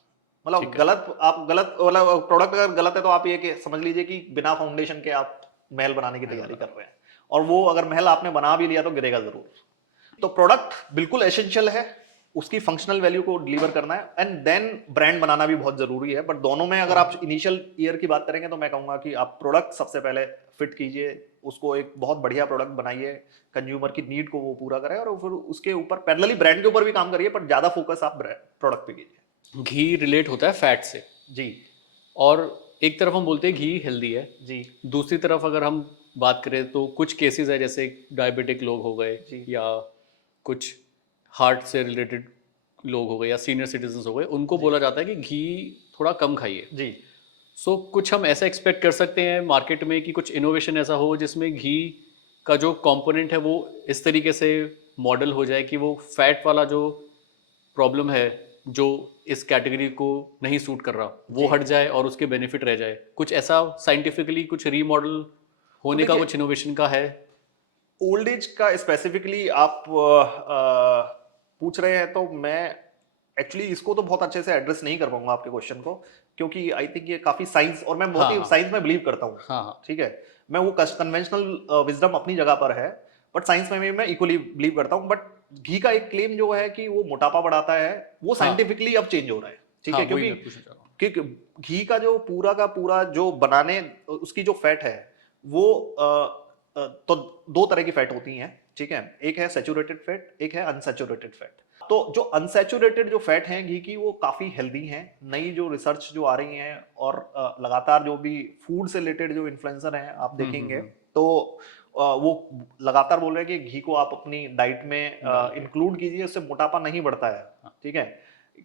मतलब मतलब प्रोडक्ट अगर गलत है तो आप ये समझ लीजिए कि बिना फाउंडेशन के आप महल बनाने की तैयारी कर रहे हैं, और वो अगर महल आपने बना भी लिया तो गिरेगा जरूर। तो प्रोडक्ट बिल्कुल एसेंशियल है, उसकी फंक्शनल वैल्यू को डिलीवर करना है, एंड देन ब्रांड बनाना भी बहुत जरूरी है। बट दोनों में अगर आप इनिशियल ईयर की बात करेंगे तो मैं कहूंगा कि आप प्रोडक्ट सबसे पहले फिट कीजिए, उसको एक बहुत बढ़िया प्रोडक्ट बनाइए, कंज्यूमर की नीड को वो पूरा करे, और फिर उसके ऊपर पैरेलली ब्रांड के ऊपर भी काम करिए, पर ज्यादा फोकस आप प्रोडक्ट पे कीजिए। घी रिलेट होता है फैट से जी, और एक तरफ हम बोलते हैं घी हेल्दी है जी, दूसरी तरफ अगर हम बात करें तो कुछ केसेस है जैसे डायबिटिक लोग हो गए या कुछ हार्ट से रिलेटेड लोग हो गए या सीनियर सिटीजन्स हो गए, उनको बोला जाता है कि घी थोड़ा कम खाइए जी। सो कुछ हम ऐसा एक्सपेक्ट कर सकते हैं मार्केट में कि कुछ इनोवेशन ऐसा हो जिसमें घी का जो कंपोनेंट है वो इस तरीके से मॉडल हो जाए कि वो फैट वाला जो प्रॉब्लम है जो इस कैटेगरी को नहीं सूट कर रहा वो हट जाए और उसके बेनिफिट रह जाए, कुछ ऐसा साइंटिफिकली कुछ रीमॉडल होने का कुछ इनोवेशन का है? ओल्ड एज का स्पेसिफिकली आप पूछ रहे हैं, तो मैं एक्चुअली इसको तो बहुत अच्छे से एड्रेस नहीं कर पाऊंगा आपके क्वेश्चन को, क्योंकि आई थिंक ये काफी साइंस, और मैं बहुत ही साइंस में बिलीव करता हूँ, हाँ, ठीक है। मैं वो कन्वेंशनल विजडम अपनी जगह पर है, बट साइंस में भी मैं इक्वली बिलीव करता हूँ। बट घी का एक क्लेम जो है कि वो मोटापा बढ़ाता है, वो साइंटिफिकली अब चेंज हो रहा है, ठीक है, क्योंकि घी का पूरा जो बनाने उसकी जो फैट है वो तो 2 तरह की फैट होती हैं, ठीक है, एक है सैचुरेटेड फैट, एक है अनसैचुरेटेड फैट। तो जो अनसैचुरेटेड जो फैट हैं घी की, वो काफी हेल्दी हैं। नई जो रिसर्च जो आ रही हैं और लगातार जो भी फूड से रिलेटेड जो इन्फ्लुएंसर हैं आप देखेंगे तो वो लगातार बोल रहे हैं कि घी को आप अपनी डाइट में इंक्लूड कीजिए, उससे मोटापा नहीं बढ़ता है, ठीक है।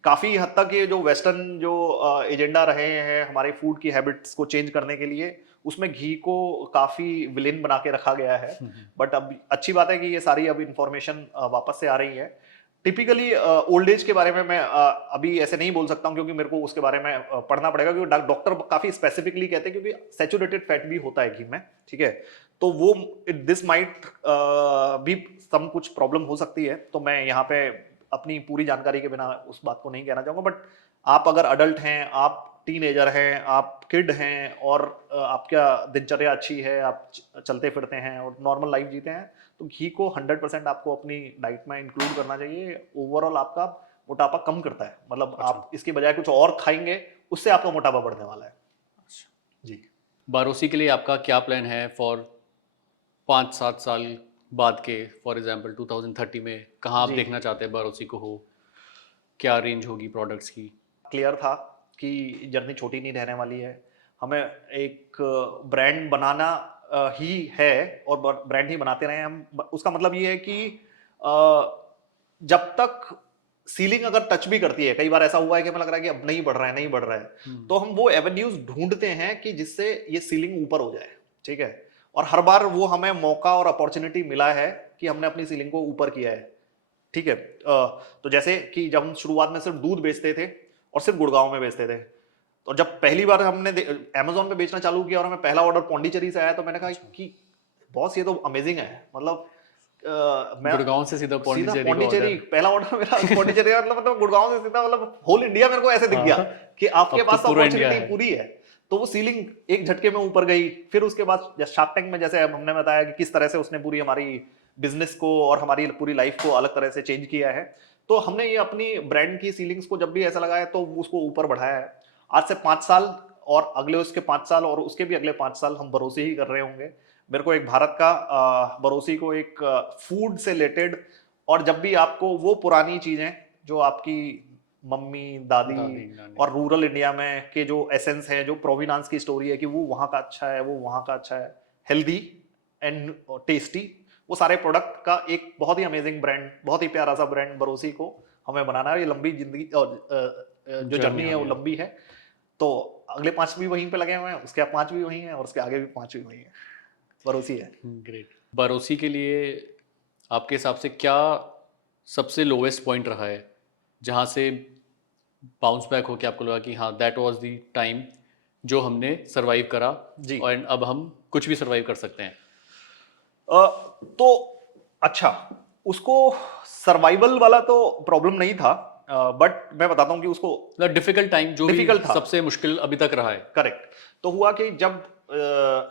काफी हद तक ये जो वेस्टर्न जो एजेंडा रहे हैं हमारे फूड की हैबिट्स को चेंज करने के लिए, उसमें घी को काफी विलेन बना के रखा गया है। बट अब अच्छी बात है कि ये सारी अब इंफॉर्मेशन वापस से आ रही है। टिपिकली ओल्ड एज के बारे में मैं अभी ऐसे नहीं बोल सकता हूँ, क्योंकि मेरे को उसके बारे में पढ़ना पड़ेगा, क्योंकि डॉक्टर काफी स्पेसिफिकली कहते हैं, क्योंकि सैचुरेटेड फैट भी होता है घी में, ठीक है। तो वो दिस माइट भी सम कुछ प्रॉब्लम हो सकती है, तो मैं यहाँ पे अपनी पूरी जानकारी के बिना उस बात को नहीं कहना चाहूँगा। बट आप अगर अडल्ट हैं, आप टीनेजर हैं, आप किड हैं और आपका दिनचर्या अच्छी है, आप चलते फिरते हैं और नॉर्मल लाइफ जीते हैं, तो घी को 100% आपको अपनी डाइट में इंक्लूड करना चाहिए। ओवरऑल आपका मोटापा कम करता है, मतलब अच्छा। आप इसके बजाय कुछ और खाएंगे उससे आपका मोटापा बढ़ने वाला है। जी। बारोसी के लिए आपका क्या प्लान है फॉर 5-7 साल बाद के, फॉर एग्जांपल 2030 में कहाँ आप जी। देखना चाहते हैं बारोसी को हो, क्या रेंज होगी प्रोडक्ट्स की? क्लियर था कि जर्नी छोटी नहीं रहने वाली है, हमें एक ब्रांड बनाना ही है और ब्रांड ही बनाते रहे हम। उसका मतलब ये है कि अ, जब तक सीलिंग अगर टच भी करती है, कई बार ऐसा हुआ है कि हमें लग रहा है कि अब नहीं बढ़ रहा है, नहीं बढ़ रहा है, तो हम वो एवेन्यूज ढूंढते हैं कि जिससे ये सीलिंग ऊपर हो जाए, ठीक है। और हर बार वो हमें मौका और अपॉर्चुनिटी मिला है कि हमने अपनी सीलिंग को ऊपर किया है, ठीक है। तो जैसे कि जब हम शुरुआत में सिर्फ दूध बेचते थे और सिर्फ गुड़गांव में बेचते थे, तो जब पहली बार हमने अमेजोन पे बेचना चालू किया और हमें पहला ऑर्डर पौंडीचेरी से आया, तो मैंने कहा कि बॉस ये तो अमेजिंग है, मतलब मैं गुड़गांव से सीधा पौंडीचेरी का पौंडीचेरी ऑर्डर। पहला ऑर्डर मेरा पौंडीचेरी का, मतलब गुड़गांव से सीधा, मतलब होल इंडिया मेरे को ऐसे दिख गया हाँ, कि आपके अब तो पास पूरा इंडिया अपॉर्चुनिटी है। पूरी है। तो वो सीलिंग एक झटके में ऊपर गई। फिर उसके बाद शार्क टैंक में जैसे हमने बताया कि किस तरह से उसने पूरी हमारी बिजनेस को और हमारी पूरी लाइफ को अलग तरह से चेंज किया है, तो हमने ये अपनी ब्रांड की सीलिंग्स को जब भी ऐसा लगा है तो उसको ऊपर बढ़ाया है। आज से 5 साल और अगले उसके 5 साल और उसके भी अगले 5 साल हम भरोसे ही कर रहे होंगे। मेरे को एक भारत का भरोसी को एक फूड से रिलेटेड, और जब भी आपको वो पुरानी चीजें जो आपकी मम्मी दादी दादी नानी। और रूरल इंडिया में के जो एसेंस है, जो प्रोविनांस की स्टोरी है कि वो वहाँ का अच्छा है, वो वहाँ का अच्छा है, हेल्दी एंड टेस्टी, वो सारे प्रोडक्ट का एक बहुत ही अमेजिंग ब्रांड, बहुत ही प्यारा सा ब्रांड बरोसी को हमें बनाना है। ये लंबी जिंदगी और जो जर्नी है वो आगे है। लंबी है, तो अगले 5 भी वहीं पे लगे हुए हैं, उसके 5 भी वहीं हैं और उसके आगे भी 5 भी वहीं हैं, बरोसी है। ग्रेट। बारोसी के लिए आपके हिसाब से क्या सबसे लोवेस्ट पॉइंट रहा है जहाँ से बाउंस बैक हो के आपको लगा कि हाँ दैट वाज द टाइम जो हमने सरवाइव करा जी। और अब हम कुछ भी सरवाइव कर सकते हैं? तो अच्छा, उसको सर्वाइवल वाला तो प्रॉब्लम नहीं था, बट मैं बताता हूँ कि उसको मतलब डिफिकल्ट टाइम जो भी डिफिकल्ट था। सबसे मुश्किल अभी तक रहा है। करेक्ट। तो हुआ कि जब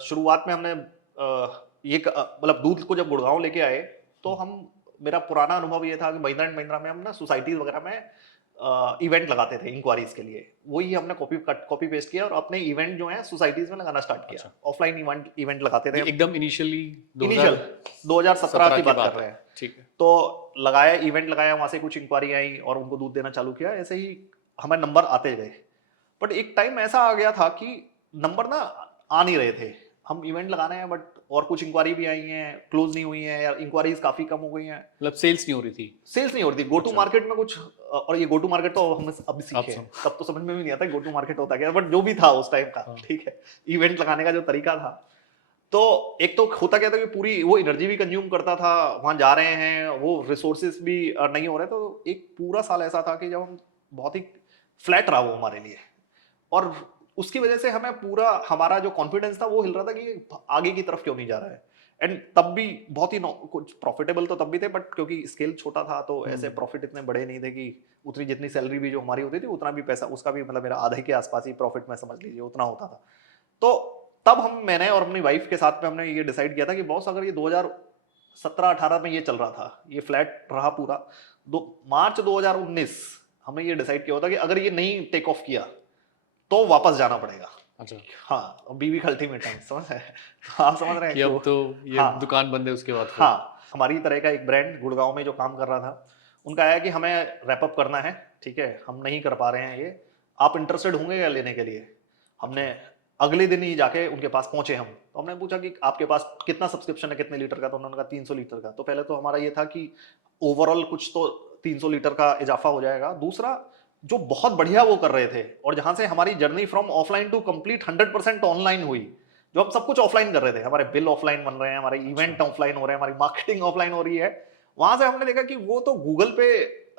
शुरुआत में हमने मतलब दूध को जब गुड़गांव लेके आए, तो हम मेरा पुराना अनुभव ये था कि महिंद्रा एंड महिंद्रा में हम ना सोसाइटीज वगैरह में इवेंट लगाते थे इंक्वायरीज के लिए। वही हमने कॉपी पेस्ट किया और अपने इवेंट जो है सोसाइटीज में लगाना स्टार्ट किया। अच्छा। ऑफलाइन इवेंट लगाते थे ये हम। एकदम इनिशियली इनिशियल 2017 की बात कर रहे हैं। ठीक है। तो लगाया, इवेंट लगाया, वहां से कुछ इंक्वायरी आई और उनको दूध देना चालू किया। ऐसे ही हमें नंबर आते गए, बट एक टाइम ऐसा आ गया था कि नंबर ना आ नहीं रहे थे। हम इवेंट लगाने हैं बट और कुछ इंक्वायरी भी आई हैं, क्लोज नहीं हुई हैं, या इंक्वायरीज काफी कम हो गई हैं, मतलब सेल्स नहीं हो रही थी। सेल्स नहीं हो रही थी। गो टू अच्छा। मार्केट में कुछ, और ये गो टू मार्केट तो हम अब सीखे, अब तब तो समझ में भी नहीं आता गो टू मार्केट होता क्या, बट जो भी था उस टाइम का, हाँ। ठीक है, इवेंट लगाने का जो तरीका था। तो एक तो होता क्या था कि पूरी वो एनर्जी भी कंज्यूम करता था, वहां जा रहे हैं, वो रिसोर्सेज भी नहीं हो रहे। तो एक पूरा साल ऐसा था कि जब हम बहुत ही फ्लैट रहा वो हमारे लिए, और उसकी वजह से हमें पूरा हमारा जो कॉन्फिडेंस था वो हिल रहा था कि आगे की तरफ क्यों नहीं जा रहा है। एंड तब भी बहुत ही कुछ प्रॉफिटेबल तो तब भी थे, बट क्योंकि स्केल छोटा था तो ऐसे प्रॉफिट इतने बड़े नहीं थे कि उतनी जितनी सैलरी भी जो हमारी होती थी उतना भी पैसा, उसका भी मतलब मेरा आधे के आसपास ही प्रॉफिट में समझ लीजिए उतना होता था। तो तब मैंने और अपनी वाइफ के साथ में हमने ये डिसाइड किया था कि बॉस अगर ये 2017-18 में ये चल रहा था, ये फ्लैट रहा पूरा, मार्च 2019 हमने ये डिसाइड किया होता कि अगर ये नहीं टेक ऑफ किया तो वापस जाना पड़ेगा। अच्छा। हाँ, बीवी का अल्टीमेट टाइम, समझ रहे हैं? आप समझ रहे हैं कि अब क्यों? तो ये हाँ, दुकान बंद है उसके बाद फिर। हाँ, हमारी तरह का एक ब्रांड गुड़गांव में जो काम कर रहा था, उनका आया कि हमें रैप अप करना है, ठीक है, हम नहीं कर पा रहे हैं ये, आप इंटरेस्टेड होंगे क्या लेने के लिए? हमने अगले दिन ही जाके उनके पास पहुंचे हम, तो हमने पूछा कि आपके पास कितना सब्सक्रिप्शन है, कितने लीटर का? तो उन्होंने कहा 300 लीटर का। तो पहले तो हमारा ये था कि ओवरऑल कुछ तो 300 लीटर का इजाफा हो जाएगा। दूसरा, जो बहुत बढ़िया वो कर रहे थे और जहां से हमारी journey from offline to complete 100% online हुई, जो हम सब कुछ ऑफलाइन कर रहे थे, हमारे बिल ऑफलाइन बन रहे हैं, हमारे इवेंट ऑफलाइन हो रहे हैं, हमारी मार्केटिंग ऑफलाइन हो रही है, वहां से हमने देखा कि वो तो गूगल पे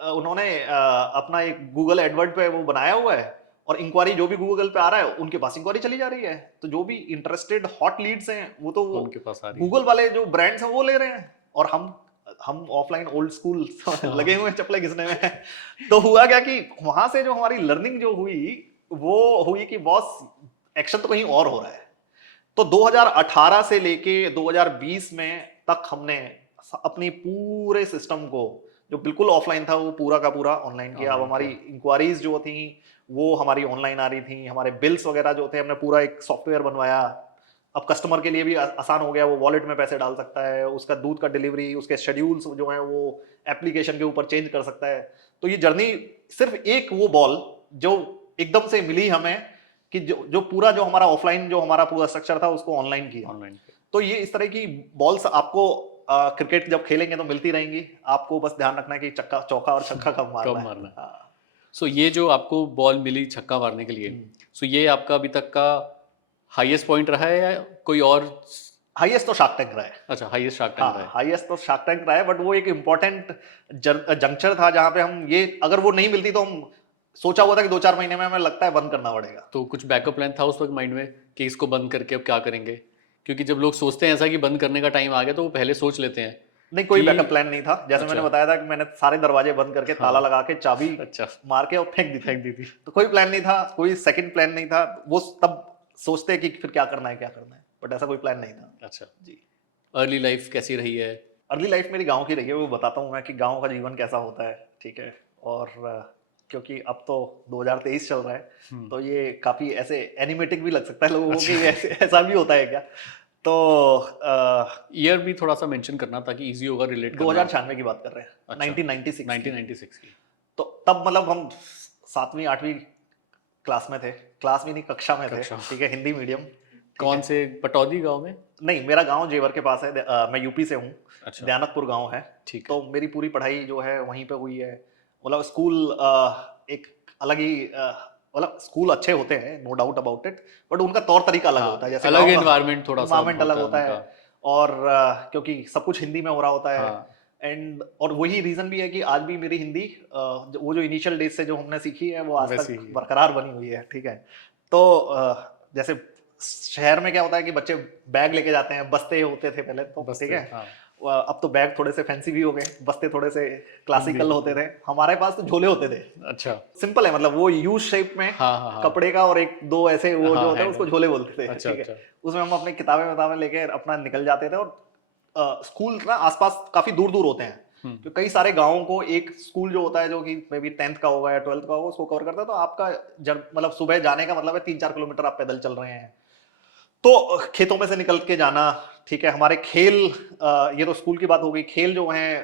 उन्होंने अपना एक गूगल एडवर्ड पे वो बनाया हुआ है और इंक्वायरी जो भी गूगल पे आ रहा है उनके पास इंक्वायरी चली जा रही है। तो जो भी इंटरेस्टेड हॉट लीड्स हैं वो तो उनके पास आ रही है। गूगल वाले जो ब्रांड्स हैं वो ले रहे हैं, और हम ऑफलाइन ओल्ड स्कूल लगे हुए हैं चप्पलें घिसने में। तो हुआ क्या कि वहां से जो हमारी लर्निंग जो हुई वो हुई कि बॉस एक्शन तो कहीं और हो रहा है। तो 2018 से लेके 2020 में तक हमने अपनी पूरे सिस्टम को जो बिल्कुल ऑफलाइन था वो पूरा का पूरा ऑनलाइन किया। अब Online हमारी किया। इंक्वायरीज जो थी वो हमारी ऑनलाइन आ रही थी, हमारे बिल्स वगैरह जो थे हमने पूरा एक सॉफ्टवेयर बनवाया। अब कस्टमर के लिए भी आसान हो गया, वो वॉलेट में पैसे डाल सकता है, उसका दूध का डिलीवरी, उसके शेड्यूल्स जो हैं वो एप्लीकेशन के ऊपर चेंज कर सकता है। तो ये जर्नी सिर्फ एक वो बॉल जो एकदम से मिली हमें कि जो पूरा जो हमारा ऑफलाइन जो हमारा पूरा स्ट्रक्चर था उसको ऑनलाइन किया। ऑनलाइन पे। तो ये इस तरह की बॉल्स आपको क्रिकेट जब खेलेंगे तो मिलती रहेंगी, आपको बस ध्यान रखना है कि चक्का चौका और छक्का कब मारना कब है। मारना है। हाँ। सो ये जो आपको बॉल मिली छक्का मारने के लिए, सो ये आपका अभी तक का हाईएस्ट पॉइंट रहा है या कोई और? हाईएस्ट तो शार्क टैंक रहा है। अच्छा, हाईएस्ट शार्क टैंक रहा हाँ, है। हाईएस्ट तो शार्क टैंक रहा है, बट वो एक इम्पोर्टेंट जंक्चर था जहां पे हम ये अगर वो नहीं मिलती तो हम सोचा हुआ था कि 2-4 महीने में हमें लगता है बंद करना पड़ेगा। तो कुछ बैकअप प्लान था उस वक्त माइंड में कि इसको बंद करके अब क्या करेंगे? क्योंकि जब लोग सोचते हैं ऐसा कि बंद करने का टाइम आ गया तो वो पहले सोच लेते हैं नहीं, कोई कि बैकअप प्लान नहीं था। जैसे मैंने अच्छा। बताया था कि मैंने सारे दरवाजे बंद करके ताला हाँ। लगा के चाबी अच्छा। मार के और फेंक दी फेंक दी थी। तो कोई प्लान नहीं था, कोई सेकंड प्लान नहीं था। वो तब सोचते कि फिर क्या करना है क्या करना है, बट ऐसा कोई प्लान नहीं था। अच्छा। जी। अर्ली लाइफ कैसी रही है? अर्ली लाइफ मेरी गांव की रही है, वो बताता हूँ मैं कि गांव का जीवन कैसा होता है। ठीक है। और क्योंकि अब तो 2023 चल रहा है तो ये काफी ऐसे एनिमेटिक भी लग सकता है लोगों को कि ऐसा भी होता है क्या। तो ईयर भी थोड़ा सा मेंशन करना ताकि इजी होगा रिलेट करना। 2096 की बात कर रहे हैं। अच्छा। 1996 की। 1996 की। तो तब मतलब हम 7वीं 8वीं क्लास में थे, क्लास भी नहीं कक्षा में थे। कक्षा। ठीक है, हिंदी मीडियम। कौन से पटौदी गांव में? नहीं, मेरा गांव जेवर के पास है। मैं यूपी से हूँ। अच्छा। दयानतपुर गांव है। ठीक है। तो मेरी पूरी पढ़ाई जो है वहीं पे हुई है। मतलब स्कूल एक अलग ही मतलब स्कूल अच्छे होते हैं, no doubt about it, but उनका तौर तरीका अलग हाँ, होता है। जैसे अलग गाँव का एनवायरनमेंट थोड़ा सा एनवायरमेंट अलग होता है होता है। उनका। और क्योंकि सब कुछ हिंदी में हो रहा होता है। हाँ। एंड और वही रीजन भी है कि आज भी मेरी हिंदी वो जो इनिशियल डेज से जो हमने सीखी है वो आज वैसी तक ही है। बरकरार बनी हुई है। ठीक है। तो जैसे शहर में क्या होता है कि बच्चे बैग लेके जाते हैं, बस्ते होते थे पहले तो। बस ठीक थे, है। हाँ। अब तो बैग थोड़े से फैंसी भी हो गए, बस्ते थोड़े से क्लासिकल हिंदी। होते थे। हमारे पास तो झोले होते थे। अच्छा। सिंपल है, मतलब वो यू शेप में हाँ हाँ हाँ। कपड़े का, और एक दो ऐसे वो जो हाँ, होता है उसको हैंडल। झोले बोलते थे। अच्छा ठीक है। अच्छा। उसमें हम अपनी किताबें विताबें लेके अपना निकल जाते थे। और स्कूल ना आसपास काफी दूर दूर होते हैं, तो कई सारे गांवों को एक स्कूल जो होता है जो कि मे बी 10th का होगा या 12th का होगा उसको कवर करता है। तो आपका मतलब सुबह जाने का मतलब है 3-4 किलोमीटर आप पैदल चल रहे हैं। तो खेतों में से निकल के जाना। ठीक है। हमारे खेल, ये तो स्कूल की बात हो गई। खेल जो है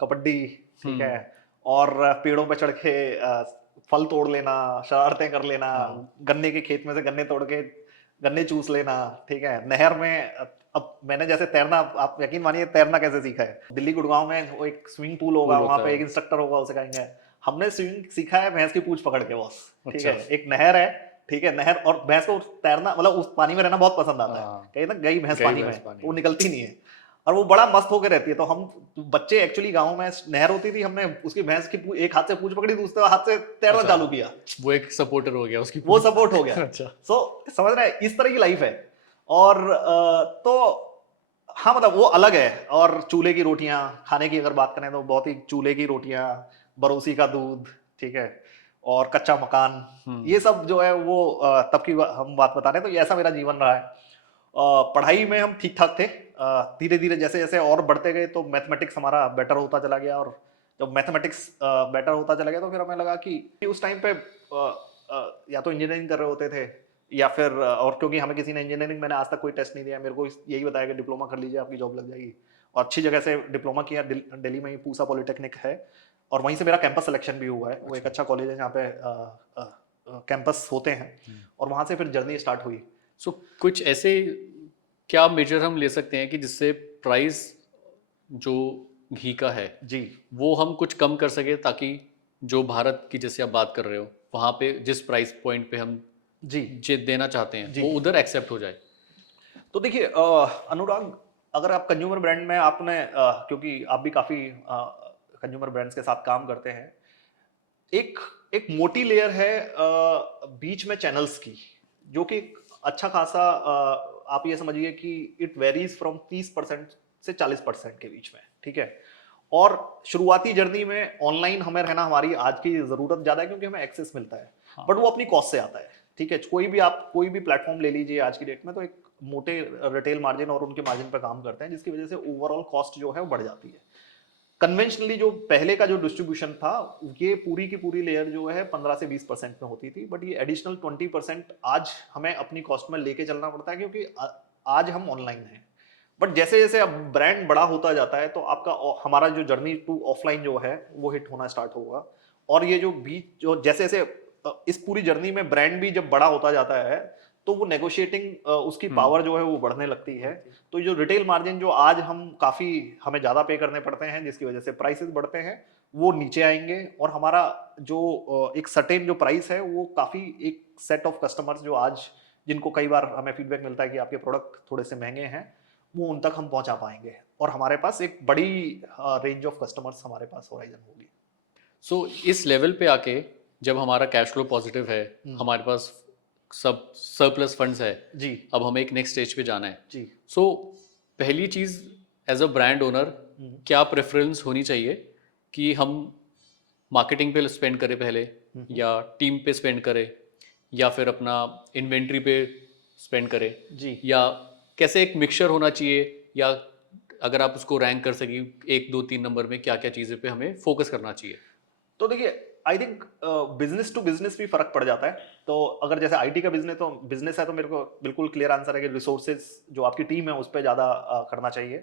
कबड्डी। ठीक है। और पेड़ों पे चढ़ के फल तोड़ लेना, शरारतें कर लेना, हाँ। गन्ने के खेत में से गन्ने तोड़ के गन्ने चूस लेना। ठीक है। नहर में अब मैंने जैसे तैरना, आप यकीन मानिए तैरना कैसे सीखा है। दिल्ली गुड़गांव में वो एक स्विमिंग पूल होगा, पूल वहां होता पे है। एक इंस्ट्रक्टर होगा, उसे कहेंगे। हमने स्विमिंग सीखा है भैंस की पूंछ पकड़ के बॉस। ठीक अच्छा। है। एक नहर है। ठीक है। नहर और भैंस को तैरना मतलब उस पानी में रहना बहुत पसंद आता है। हाँ। कहीं ना गई भैंस गई पानी में भैंस पानी तो वो में। निकलती नहीं है, और वो बड़ा मस्त होकर रहती है। तो हम बच्चे एक्चुअली गांव में नहर होती थी, हमने उसकी भैंस की एक हाथ से पूंछ पकड़ी, दूसरे हाथ से तैरना अच्छा। चालू किया। वो एक सपोर्टर हो गया उसकी वो पूरी। सपोर्ट हो गया। अच्छा। सो समझ रहे हैं, इस तरह की लाइफ है। और तो हाँ, मतलब वो अलग है। और चूल्हे की रोटियां खाने की अगर बात करें तो बहुत ही चूल्हे की रोटियां, बरोसी का दूध। ठीक है। और कच्चा मकान, ये सब जो है वो तब की हम बात बता रहे हैं। तो ये ऐसा मेरा जीवन रहा है। पढ़ाई में हम ठीक ठाक थे। धीरे धीरे जैसे जैसे और बढ़ते गए तो मैथमेटिक्स हमारा बेटर होता चला गया। और जब मैथमेटिक्स बेटर होता चला गया तो फिर हमें लगा कि उस टाइम पे या तो इंजीनियरिंग कर रहे होते थे या फिर और क्योंकि हमें किसी ने इंजीनियरिंग, मैंने आज तक कोई टेस्ट नहीं दिया, मेरे को यही बताया कि डिप्लोमा कर लीजिए आपकी जॉब लग जाएगी। और अच्छी जगह से डिप्लोमा किया, दिल्ली में ही पूसा पॉलिटेक्निक है, और वहीं से मेरा कैंपस सिलेक्शन भी हुआ है। वो एक अच्छा कॉलेज है जहाँ पे कैंपस होते हैं, और वहाँ से फिर जर्नी स्टार्ट हुई। सो कुछ ऐसे क्या मेजर हम ले सकते हैं कि जिससे प्राइस जो घी का है जी वो हम कुछ कम कर सके, ताकि जो भारत की जैसे आप बात कर रहे हो वहाँ पे जिस प्राइस पॉइंट पे हम जी जे देना चाहते हैं जी। वो उधर एक्सेप्ट हो जाए? तो देखिए अनुराग, अगर आप कंज्यूमर ब्रांड में आपने क्योंकि आप भी काफी कंज्यूमर ब्रांड्स के साथ काम करते हैं, एक एक मोटी लेयर है बीच में चैनल्स की, जो कि अच्छा खासा आप ये समझिए कि इट वेरीज फ्रॉम 30% से 40% के बीच में, ठीक है। और शुरुआती जर्नी में ऑनलाइन हमें रहना हमारी आज की जरूरत ज्यादा है, क्योंकि हमें एक्सेस मिलता है, हाँ। बट वो अपनी कॉस्ट से आता है, ठीक है। कोई भी प्लेटफॉर्म ले लीजिए आज की डेट में, तो एक मोटे रिटेल मार्जिन और उनके मार्जिन पर काम करते हैं, जिसकी वजह से ओवरऑल कॉस्ट जो है वो बढ़ जाती है। कन्वेंशनली जो पहले का जो डिस्ट्रीब्यूशन था, ये पूरी की पूरी लेयर जो है 15 से 20% में होती थी, बट ये एडिशनल 20% आज हमें अपनी कॉस्ट में लेके चलना पड़ता है, क्योंकि आज हम ऑनलाइन हैं। बट जैसे जैसे अब ब्रांड बड़ा होता जाता है, तो आपका हमारा जो जर्नी टू ऑफलाइन जो है वो हिट होना स्टार्ट होगा। और ये जो बीच जो जैसे जैसे इस पूरी जर्नी में ब्रांड भी जब बड़ा होता जाता है, तो वो नेगोशिएटिंग उसकी पावर जो है वो बढ़ने लगती है। तो जो रिटेल मार्जिन जो आज हम काफी हमें ज्यादा पे करने पड़ते हैं, जिसकी वजह से प्राइसेस बढ़ते हैं, वो नीचे आएंगे। और हमारा जो एक सर्टेन जो प्राइस है, वो काफी एक सेट ऑफ कस्टमर्स जो आज जिनको कई बार हमें फीडबैक मिलता है कि आपके प्रोडक्ट थोड़े से महंगे हैं, वो उन तक हम पहुंचा पाएंगे, और हमारे पास एक बड़ी रेंज ऑफ कस्टमर्स हमारे पास होराइजन होगी। सो इस लेवल पे आके जब हमारा कैश फ्लो पॉजिटिव है, हमारे पास सब सरप्लस फंड्स है, जी अब हमें एक नेक्स्ट स्टेज पे जाना है। जी सो पहली चीज़ एज अ ब्रांड ओनर क्या प्रेफरेंस होनी चाहिए कि हम मार्केटिंग पे स्पेंड करें पहले, या टीम पे स्पेंड करें, या फिर अपना इन्वेंट्री पे स्पेंड करें, जी या कैसे एक मिक्सचर होना चाहिए, या अगर आप उसको रैंक कर सकें 1 2 3 नंबर में क्या क्या चीज़ें पे हमें फोकस करना चाहिए? तो देखिए, I think business to business भी फर्क पड़ जाता है। तो अगर जैसे आईटी का बिजनेस है, तो मेरे को बिल्कुल क्लियर आंसर है कि रिसोर्सेज जो आपकी टीम है उस पर ज्यादा करना चाहिए।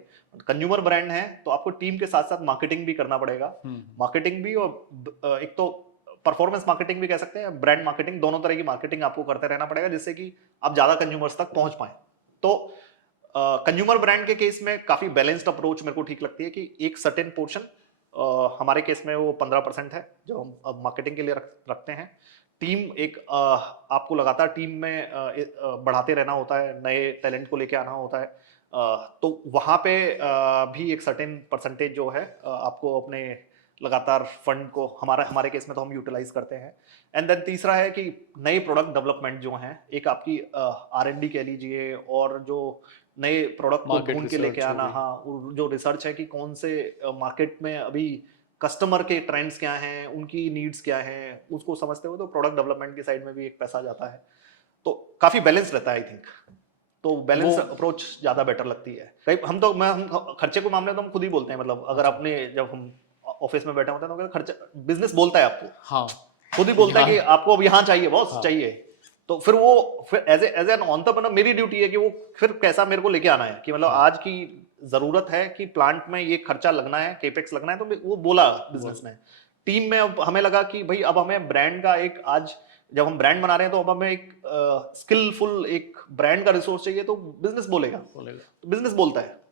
कंज्यूमर ब्रांड है, तो आपको टीम के साथ साथ मार्केटिंग भी करना पड़ेगा। मार्केटिंग भी, और एक तो परफॉर्मेंस मार्केटिंग भी कह सकते हैं, ब्रांड मार्केटिंग, दोनों तरह की मार्केटिंग आपको करते रहना पड़ेगा, जिससे कि आप ज्यादा कंज्यूमर्स तक पहुंच पाए। तो कंज्यूमर ब्रांड के केस में काफी बैलेंस्ड अप्रोच मेरे को ठीक लगती है, कि एक सर्टेन पोर्शन, हमारे केस में वो 15% है जो हम अब मार्केटिंग के लिए रखते हैं। टीम एक आपको लगातार टीम में बढ़ाते रहना होता है, नए टैलेंट को लेके आना होता है। तो वहाँ पे भी एक सर्टेन परसेंटेज जो है आपको अपने लगातार फंड को, हमारे केस में तो हम यूटिलाइज करते हैं। एंड देन तीसरा है कि नए प्रोडक्ट डेवलपमेंट जो हैं, एक आपकी R&D कह लीजिए, और जो नए प्रोडक्ट को Market ढूंढ के लेके research हो आना, गई। हाँ, और जो रिसर्च है कि कौन से मार्केट में अभी कस्टमर के ट्रेंड्स क्या हैं, उनकी नीड्स क्या हैं, उसको समझते हुए तो प्रोडक्ट डेवलपमेंट की साइड में भी एक पैसा जाता है। तो काफी बैलेंस रहता है, आई थिंक। तो बैलेंस वो अप्रोच ज्यादा बेटर लगती है। कई हम खर्चे को मामले में तो हम खुद ही बोलते हैं, मतलब अगर आपने, जब हम ऑफिस में बैठे होते हैं, तो खर्चा बिजनेस बोलता है आपको, हाँ खुद ही बोलता है कि यहाँ आपको अब यहाँ चाहिए बॉस, हाँ चाहिए। तो फिर एज एन एंटरप्रेन्योर मेरी ड्यूटी है कि वो फिर कैसा मेरे को लेके आना है, कि मतलब हाँ आज की जरूरत है कि प्लांट में ये खर्चा लगना है, केपेक्स लगना है, तो वो बोला बिजनेस बोल ने। टीम में अब हमें लगा कि भाई अब हमें ब्रांड का एक, आज जब हम ब्रांड बना रहे हैं, तो अब हमें एक स्किलफुल एक ब्रांड का रिसोर्स चाहिए, तो बिजनेस बोलेगा, बोलेगा। तो बिजनेस बोलता है।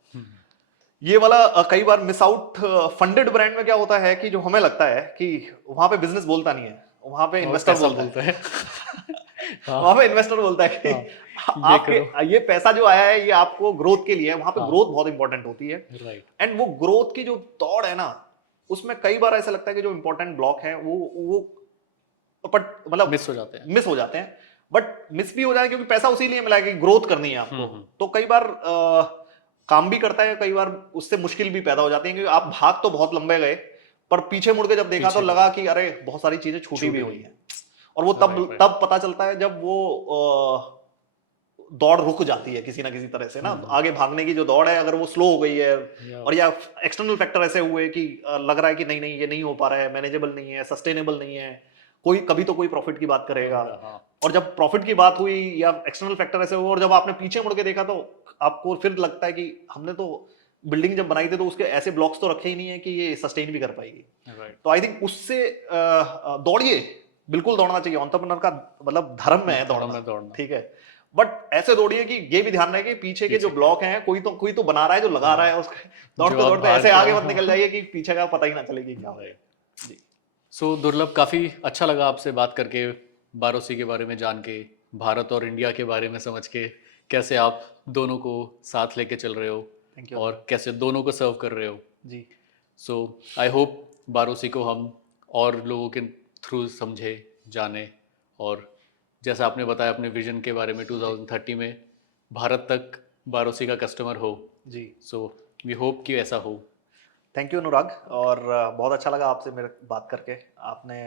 ये वाला कई बार मिस आउट फंडेड ब्रांड में क्या होता है, कि जो हमें लगता है कि वहां पे बिजनेस बोलता नहीं है, वहां पे और इन्वेस्टर पैसा बोलता बोलता है। है। वहां पे हाँ इन्वेस्टर बोलता है कि हाँ ये करो। आपके ये पैसा जो आया है, ये आपको ग्रोथ के लिए है। वहां पे हाँ ग्रोथ बहुत इंपॉर्टेंट होती है। राइट। एंड वो ग्रोथ की जो दौड़ है ना, उसमें कई बार ऐसा लगता है कि जो इंपॉर्टेंट ब्लॉक है वो बट मतलब मिस हो जाते हैं। मिस हो जाते हैं। बट मिस भी हो जाए, क्योंकि पैसा उसी लिए मिला है कि ग्रोथ करनी है आपको। तो कई बार काम भी करता है, कई बार उससे मुश्किल भी पैदा हो जाती है, क्योंकि आप भाग तो बहुत लंबे गए, पर पीछे मुड़ के जब देखा तो पीछे लगा कि अरे बहुत सारी चीजें छूटी भी छूट हुई गई। हैं। और वो तब राइट राइट। तब पता चलता है जब वो दौड़ रुक जाती है किसी ना किसी तरह से ना, आगे भागने की जो दौड़ है, अगर वो स्लो हो गई है, और या एक्सटर्नल फैक्टर ऐसे हुए कि लग रहा है कि नहीं नहीं ये नहीं हो पा रहा है, मैनेजेबल नहीं है, सस्टेनेबल नहीं है, कोई कभी तो कोई प्रॉफिट की बात करेगा। हाँ और जब प्रॉफिट की बात हुई या एक्सटर्नल फैक्टर ऐसे हुए, और जब आपने पीछे मुड़ के देखा, तो आपको फिर लगता है कि हमने तो बिल्डिंग जब बनाई थी, तो उसके ऐसे ब्लॉक्स तो रखे ही नहीं है कि ये सस्टेन भी कर पाएगी। राइट। तो आई थिंक उससे दौड़िए, बिल्कुल दौड़ना चाहिए। एंटरप्रेन्योर का मतलब धर्म में है थोड़ा दौड़ना, मैं दौड़ना। ठीक है। बट ऐसे दौड़िए कि ये भी ध्यान रहे कि पीछे के जो पीछे ब्लॉक हैं, कोई तो बना रहा है, जो लगा रहा है उसके, जो दौड़ते आप दौड़ते भाग ऐसे के आगे आए, मत निकल जाइए कि पीछे का पता ही ना चले कि क्या हो। राइट। जी सो दुर्लभ, काफ़ी अच्छा लगा आपसे बात करके, बारोसी के बारे में जान के, भारत और इंडिया के बारे में समझ के, कैसे आप दोनों को साथ लेके चल रहे हो थैंक यू। और कैसे दोनों को सर्व कर रहे हो। जी सो आई होप बारोसी को हम और लोगों के थ्रू समझे, जाने और जैसा आपने बताया अपने विजन के बारे में 2030 में भारत तक बारोसी का कस्टमर हो। जी, सो वी होप कि ऐसा हो। थैंक यू अनुराग। और बहुत अच्छा लगा आपसे मेरे बात करके। आपने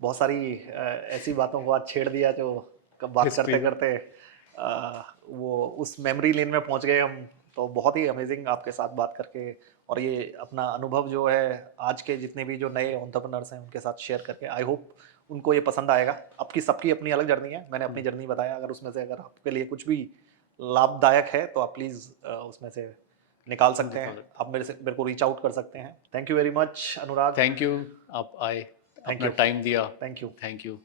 बहुत सारी ऐसी बातों को आज छेड़ दिया जो बात हिस्ट्री। करते करते वो उस मेमोरी लेन में पहुंच गए हम। तो बहुत ही अमेजिंग आपके साथ बात करके, और ये अपना अनुभव जो है आज के जितने भी जो नए एंटरप्रेन्योर्स हैं उनके साथ शेयर करके, आई होप उनको ये पसंद आएगा। आपकी सबकी अपनी अलग जर्नी है, मैंने अपनी जर्नी बताया। अगर उसमें से अगर आपके लिए कुछ भी लाभदायक है तो आप प्लीज़ उसमें से निकाल सकते हैं। आप मेरे को रीच आउट कर सकते हैं। Thank you very much Anurag. Thank you, आप आए, थैंक अपना यू। टाइम दिया। Thank you. Thank you.